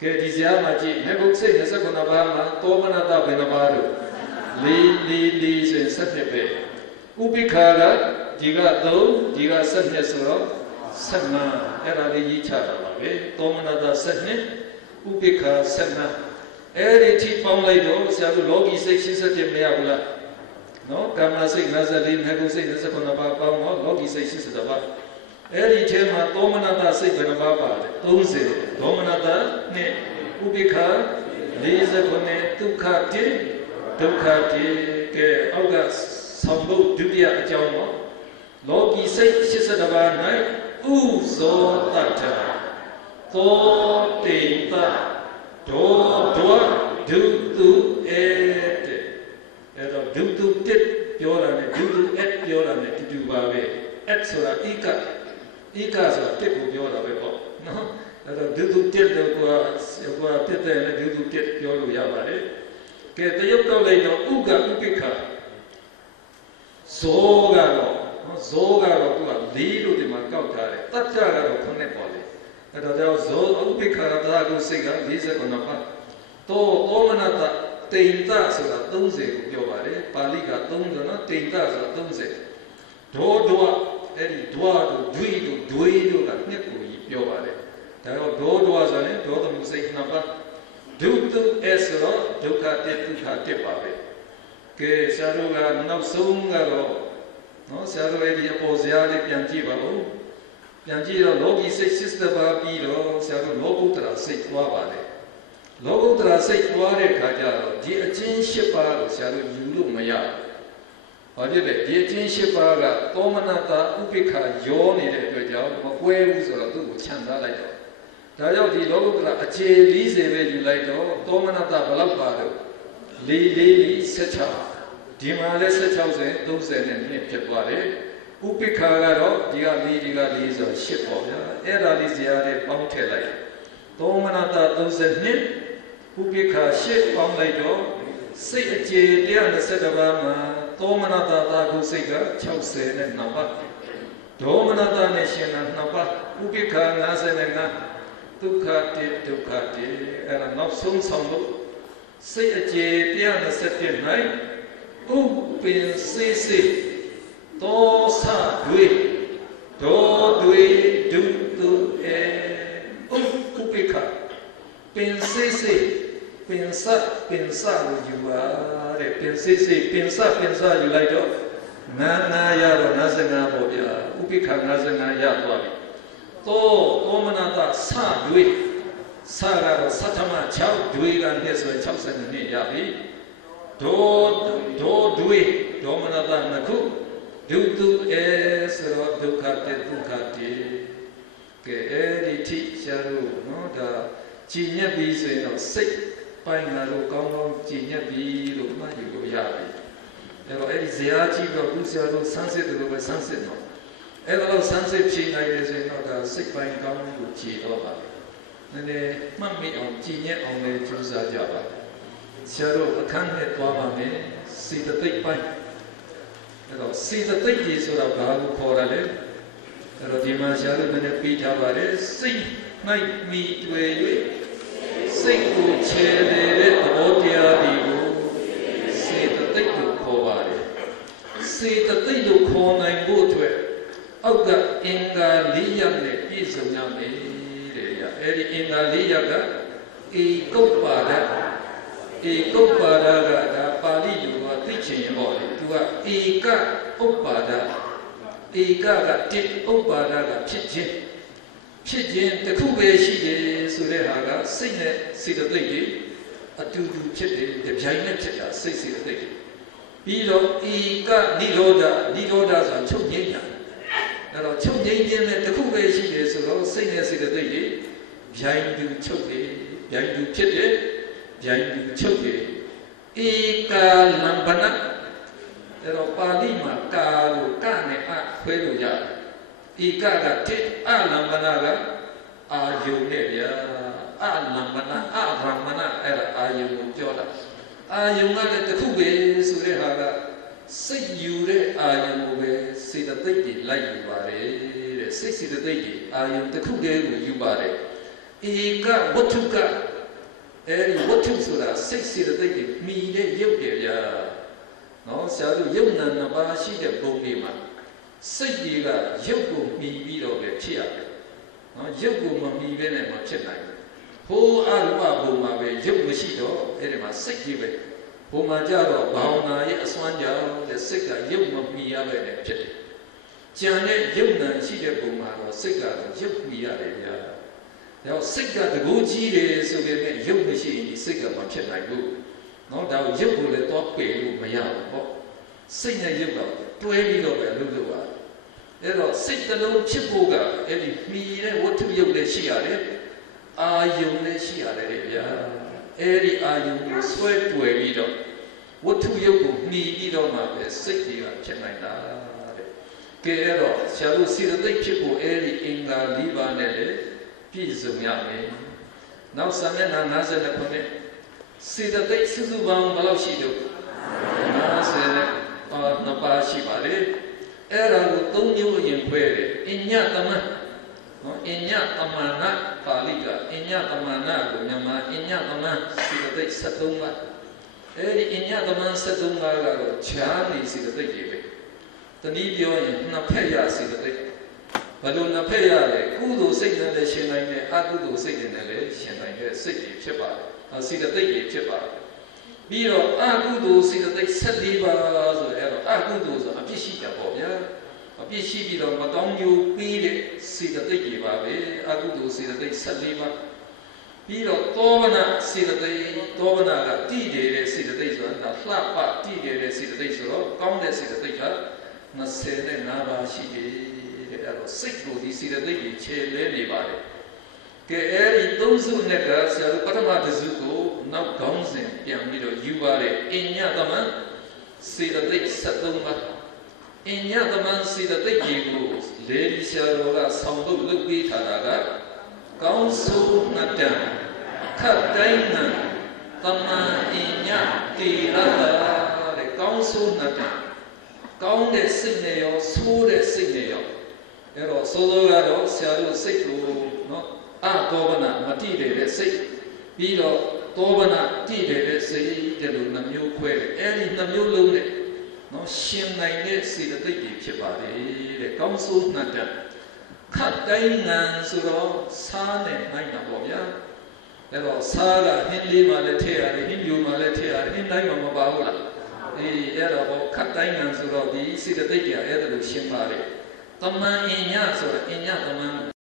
ke di sia ma ji mahebuk sik 29 ba ma tomanata bena ba ro li so 17 be ubekha gaဒီက3ဒီက7ဆိုတော့15အဲ့ဒါလေးရေးချတာပါပဲသောမနတ7ဥပိ္ပခာ7အဲ့ဒီထိပေါင်းလိုက်တော့ဆရာတို့လောကီစိတ်87မရဘူးလားနော်ကာမစိတ်54ငါးခုစိတ်29ပါးပေါင်းတော့လောကီစိတ်80ပါးအဲ့ဒီထဲမှာသောမနတစိတ်ဘယ်နှပါးပါလဲ30သောမနတနဲ့ဥပိ္ပခာ49ဒုက္ခတိကဲအောက်ကဆောင်ဖို့ဒုတိယအကြောင်းတော့လောကီစိတ်80ပါး၌ဥဇောတတ္ထသောတေတဒေါဒွဒုတုဧတအဲ့တော့ဒုတုတစ်ပြောတာနဲ့ဒုတုအပြောတာနဲ့တူပါပဲအဆိုတာဧကဆိုတာတစ်ကိုပြောတာပဲပေါ့နော်အဲ့တော့ဒုတုတစ်တော့ကိုကတစ်တယ်နဲ့ဒုတုတစ်ပြောလို့ရပါတယ်ကဲတရုပ်တော့လိုက်တော့ဥကဥပိ္ပခာဇောကတော့ဇောကတော့သူက4လို့ဒီမှာကောက်ထားတယ်တတ္တကတော့9ပေါ့လေအဲ့တော့ဇောဥပိ္ပခာတာကိုစိတ်က49ပါသောမနတတိန်တဆိုတာ30ကိုပြောပါတယ်ပါဠိက3ဆိုနော်တိန်တဆိုတာ30ဒေါဒွအဲ့ဒီဒွာတို့ဒွေတို့ဒွေတို့ကနှစ်ကိုပြောပါတယ်ဒါတော့ဒေါဒွဆိုရင်ဒေါသမှုစိတ်2ပါဒုတုအဆိုတော့ဒုက္ခတိဒုက္ခတိပါပဲကဲဆရာတို့ကနောက်ဆုံးကတော့နော်ဆရာတို့အဲ့ဒီအပေါ်ဇာလေးပြန်ကြည့်ပါဦးပြန်ကြည့်တော့လောကီစိတ်80ပါးပြီးတော့ဆရာတို့လောကုတ္တရာစိတ်သွားပါတယ်လောကုတ္တရာစိတ်သွားတဲ့ခါကျတော့ဒီအချင်း8ပါးကိုဆရာတို့ယူလို့မရဘူးဘာဖြစ်လဲဒီအချင်း8ပါးကသောမနတဥပိ္ပခာရောနေတဲ့အတွက်ကြောင့်မကွဲဘူးဆိုတော့သူ့ကိုခြံထားလိုက်တော့ဒါကြောင့်ဒီလောကုတ္တရာအခြေ40ပဲယူလိုက်တော့သောမနတဘယ်လောက်ပါတော့16ဒီမှာလည်း16ဆို30နဲ့နှစ်ဖြစ်သွားတယ်ဥပိ္ပခာကတော့ဒီက4ဒီက4ဆို8ပေါ့ဗျာအဲ့ဒါလေးဇာတ်လေးပေါင်းထည့်လိုက်သောမနတ32ဥပိ္ပခာ8ပေါင်းလိုက်တော့စိတ်အခြေ120ပါးမှာသောမနတတာကုစိတ်က60နဲ့2ပါးဒေါမနတနဲ့ရှင်နာ2ပါးဥပိ္ပခာ55ဒုက္ခတိအဲ့ဒါနောက်ဆုံးဆောင်လို့စိတ်အခြေ121၌ဥပင်စေစေသောသဒွေဒေါဒွေဒုတုဧဥပိ္ပခာပင်စေစေပင်စလို့ယူပါတဲ့ပင်စေစေပင်စယူလိုက်တော့9ရတော့55ပေါ့ဗျာဥပိ္ပခာ55ရသွားပြီသောမနတသဒွေသကတော့သတ္တမ6ဒွေကနဲ့ဆို62ရပြီဒေါဒွေဒေါမနတ2ခုဒုတုဧဆိုတော့ဒုက္ခတေကဲအဲ့ဒီထိရှားလို့နော်ဒါကြည်ညက်ပြီးဆိုရင်တော့စိတ်ပိုင်းလာလို့ကောင်းကောင်းကြည်ညက်ပြီးလို့မှတ်ယူလို့ရပြီအဲ့တော့အဲ့ဒီဇာတ်ကြီးတော့ဘုရားတို့ဆန်းစစ်တယ်လို့ပဲဆန်းစစ်တော့အဲ့တော့ဆန်းစစ်ဖြေနိုင်တယ်ဆိုရင်တော့ဒါစိတ်ပိုင်းကောင်းလို့ကြည်တော့ပါပဲ nên mắm mì ông chi nhẹ ông này chú sa chả bà xia rồi khăn hết qua bà mẹ xì tật tích bay rồi xì tật tích gì số là bà cũng khó ra đấy rồi thì mà xia rồi mình pi thà bà đấy xì ngay mì tuệ tuệ xì cụ chè đấy tổ tia đi cụ xì tật tích được khó bà đấy xì tật tích được khó này bố tuệ ông đã inga liyan này pi sung nhau này Eri inga liya ga ikopada ga da Pali yuwa teaching mo tuwa ika ga tit upada ga phit jin takhu be shi de so de ha ga siat ne siat ta tit ji atu tu phit de tpyai ne phit ta siat siat ta tit pi lo ika niroda so chuk nyin yaအဲ့တော့ချုပ်ငိမ့်ခြင်းနဲ့တစ်ခုပဲရှိတယ်ဆိုတော့စိတ်နဲ့စိတ်တွေဗျိုင်းသူချုပ်တယ်ဗျိုင်းသူဖြစ်တယ်ဗျိုင်းသူချုပ်တယ်ဧကာလံပနအဲ့တော့ပါဠိမှာကာကိုကနဲ့အခွဲလို့ရတယ်ဧကကတစ်အလံပနကအာယုံနဲ့ဗျာအလံပနအရမဏအဲ့ဒါအာယုံကိုပြောတာအာယုံကလည်းတစ်ခုပဲဆိုတဲ့ဟာကစိတ်ယူတဲ့အာယုံကိုပဲစေတသိက်ကြီးလိုက်ယူပါတယ်တဲ့စိတ်စေတသိက်ကြီးအာယုံတစ်ခုတည်းကိုယူပါတယ်ဧကဝတ္ထုကအဲဒီဝတ္ထုဆိုတာစိတ်စေတသိက်ကြီးမိတဲ့ရုပ်တယ်ဗျာနော်ဆရာတို့ယုံနာနှစ်ပါးရှိတဲ့ပုံလေးမှာစိတ်ကြီးကရုပ်ကိုမိပြီးတော့ပဲဖြစ်ရတယ်နော်ရုပ်ကိုမမိဘဲနဲ့မဖြစ်နိုင်ဘူးဟိုအရူပဘုံမှာပဲရုပ်မရှိတော့အဲဒီမှာစိတ်ကြီးပဲဘုံမှာကြတော့ဘာဝနာရဲ့အစွမ်းကြောင့်တဲ့စိတ်ကရုပ်မမီရပဲနဲ့ဖြစ်တယ်။ကြံတဲ့ရုပ်နာရှိတဲ့ဘုံမှာတော့စိတ်ကရုပ်မီရတယ်ဗျာ။ဒါစိတ်ကတကူကြီးတယ်ဆိုပေမဲ့ရုပ်မရှိရင်ဒီစိတ်ကမဖြစ်နိုင်ဘူး။နော်ဒါကိုရုပ်ကိုလည်းတော့ပယ်လို့မရဘူးပေါ့။စိတ်နဲ့ရုပ်ကတွဲပြီးတော့ပဲလုပ်လို့ပါ။အဲ့တော့စိတ်တစ်လုံးဖြစ်ဖို့ကအဲ့ဒီမီတဲ့ဝတ္ထုရုပ်လည်းရှိရတယ်။အာယုံလည်းရှိရတယ်ဗျာ။အဲ့ဒီအာယုံကိုဆွဲတွယ်ပြီးတော့ဝတ္ထုရုပ်ကိုမှီပြီးတော့မှပဲစိတ်ကြီးကဖြစ်နိုင်တာတဲ့ကဲအဲ့တော့ဆရာတို့စေတသိက်ဖြစ်ဖို့အဲ့ဒီအင်္ဂါ၄ပါးနဲ့လည်းပြည့်စုံရမယ်နောက်စာမျက်နှာ52ခုနဲ့စေတသိက်စုစုပေါင်းဘယ်လောက်ရှိတော့52ပါးရှိပါလေအဲ့ဒါကို၃မျိုးအရင်ခွဲတယ်အညတမန်နော်အညတမန်နာပါဠိကအညတမန်နာကိုမြန်မာအညတမန်စေတသိက်73ပါးအဲ့ဒီအညတမန်73ပါးကတော့ခြားနေစေတသိက်တွေပဲတနည်းပြောရင်နှစ်ဖက်ရစေတသိက်ဘယ်လိုနှစ်ဖက်ရလဲကုသိုလ်စိတ်နဲ့လည်းရှင်နိုင်တယ်အကုသိုလ်စိတ်နဲ့လည်းရှင်နိုင်တဲ့စိတ်တွေဖြစ်ပါတယ်စေတသိက်တွေဖြစ်ပါတယ်ပြီးတော့အကုသိုလ်စေတသိက်14ပါးဆိုတော့အဲ့တော့အကုသိုလ်ဆိုအပြစ်ရှိတာပေါ့ဗျာအပြစ်ရှိပြီးတော့မကောင်းကျိုးပေးတဲ့စေတသိက်တွေပါပဲအကုသိုလ်စေတသိက်14ပါးပြီးတော့သောဗနာစေတသိက်သောဗနာကတည်တဲ့စေတသိက်ဆိုတာလှပတည်တဲ့စေတသိက်ဆိုတော့ကောင်းတဲ့စေတသိက်က25ပါးရှိတယ်တဲ့အဲ့တော့စိတ်ကိုဒီစေတသိက်ကြီးခြေလဲနေပါတယ်ကဲအဲ့ဒီ3စုနဲ့ကဆရာတို့ပထမတစ်စုကိုနောက်ခေါင်းစဉ်ပြန်ပြီးတော့ယူပါတယ်အညတမန်စေတသိက်73ပါးအညတမန်စေတသိက်ကြီးကိုလေဒီဆရာတော်ကဆောင်းထုတ်လုပ်ပေးထားတာကကောင်းဆိုးနှတ္တခတ်တိုင်းနံတမန်အညတိရတတဲ့ကောင်းဆိုးနှတ္တကောင်းတဲ့စိတ်နဲ့ရောဆိုးတဲ့စိတ်နဲ့ရောအဲ့တော့ဆိုလိုကတော့ဆရာတို့စိတ်ကိုနော်အတောပနာမတိတဲ့စိတ်ပြီးတော့တောပနာတိတဲ့စိတ်တဲ့လိုနှမျိုးခွဲတယ်အဲ့ဒီနှမျိုးလုံးနဲ့နော်ရှင်နိုင်တဲ့စေတသိက်တွေဖြစ်ပါတယ်တဲ့ကောင်းဆိုးနှတ္တခတ်တိုင်းငံဆိုတော့စားနဲ့နိုင်တာပေါ့ဗျာအဲ့တော့စားကဟင်းလေးမှလည်းထည့်ရတယ်ဟင်းပြူမှလည်းထည့်ရတယ်ဟင်းတိုင်းမှမပါဘူးလားအေးအဲ့တော့ခတ်တိုင်းငံဆိုတော့ဒီစေတသိက်တွေအဲ့ဒါလိုရှင်းပါတယ်တမန်အညဆိုတော့အညတမန်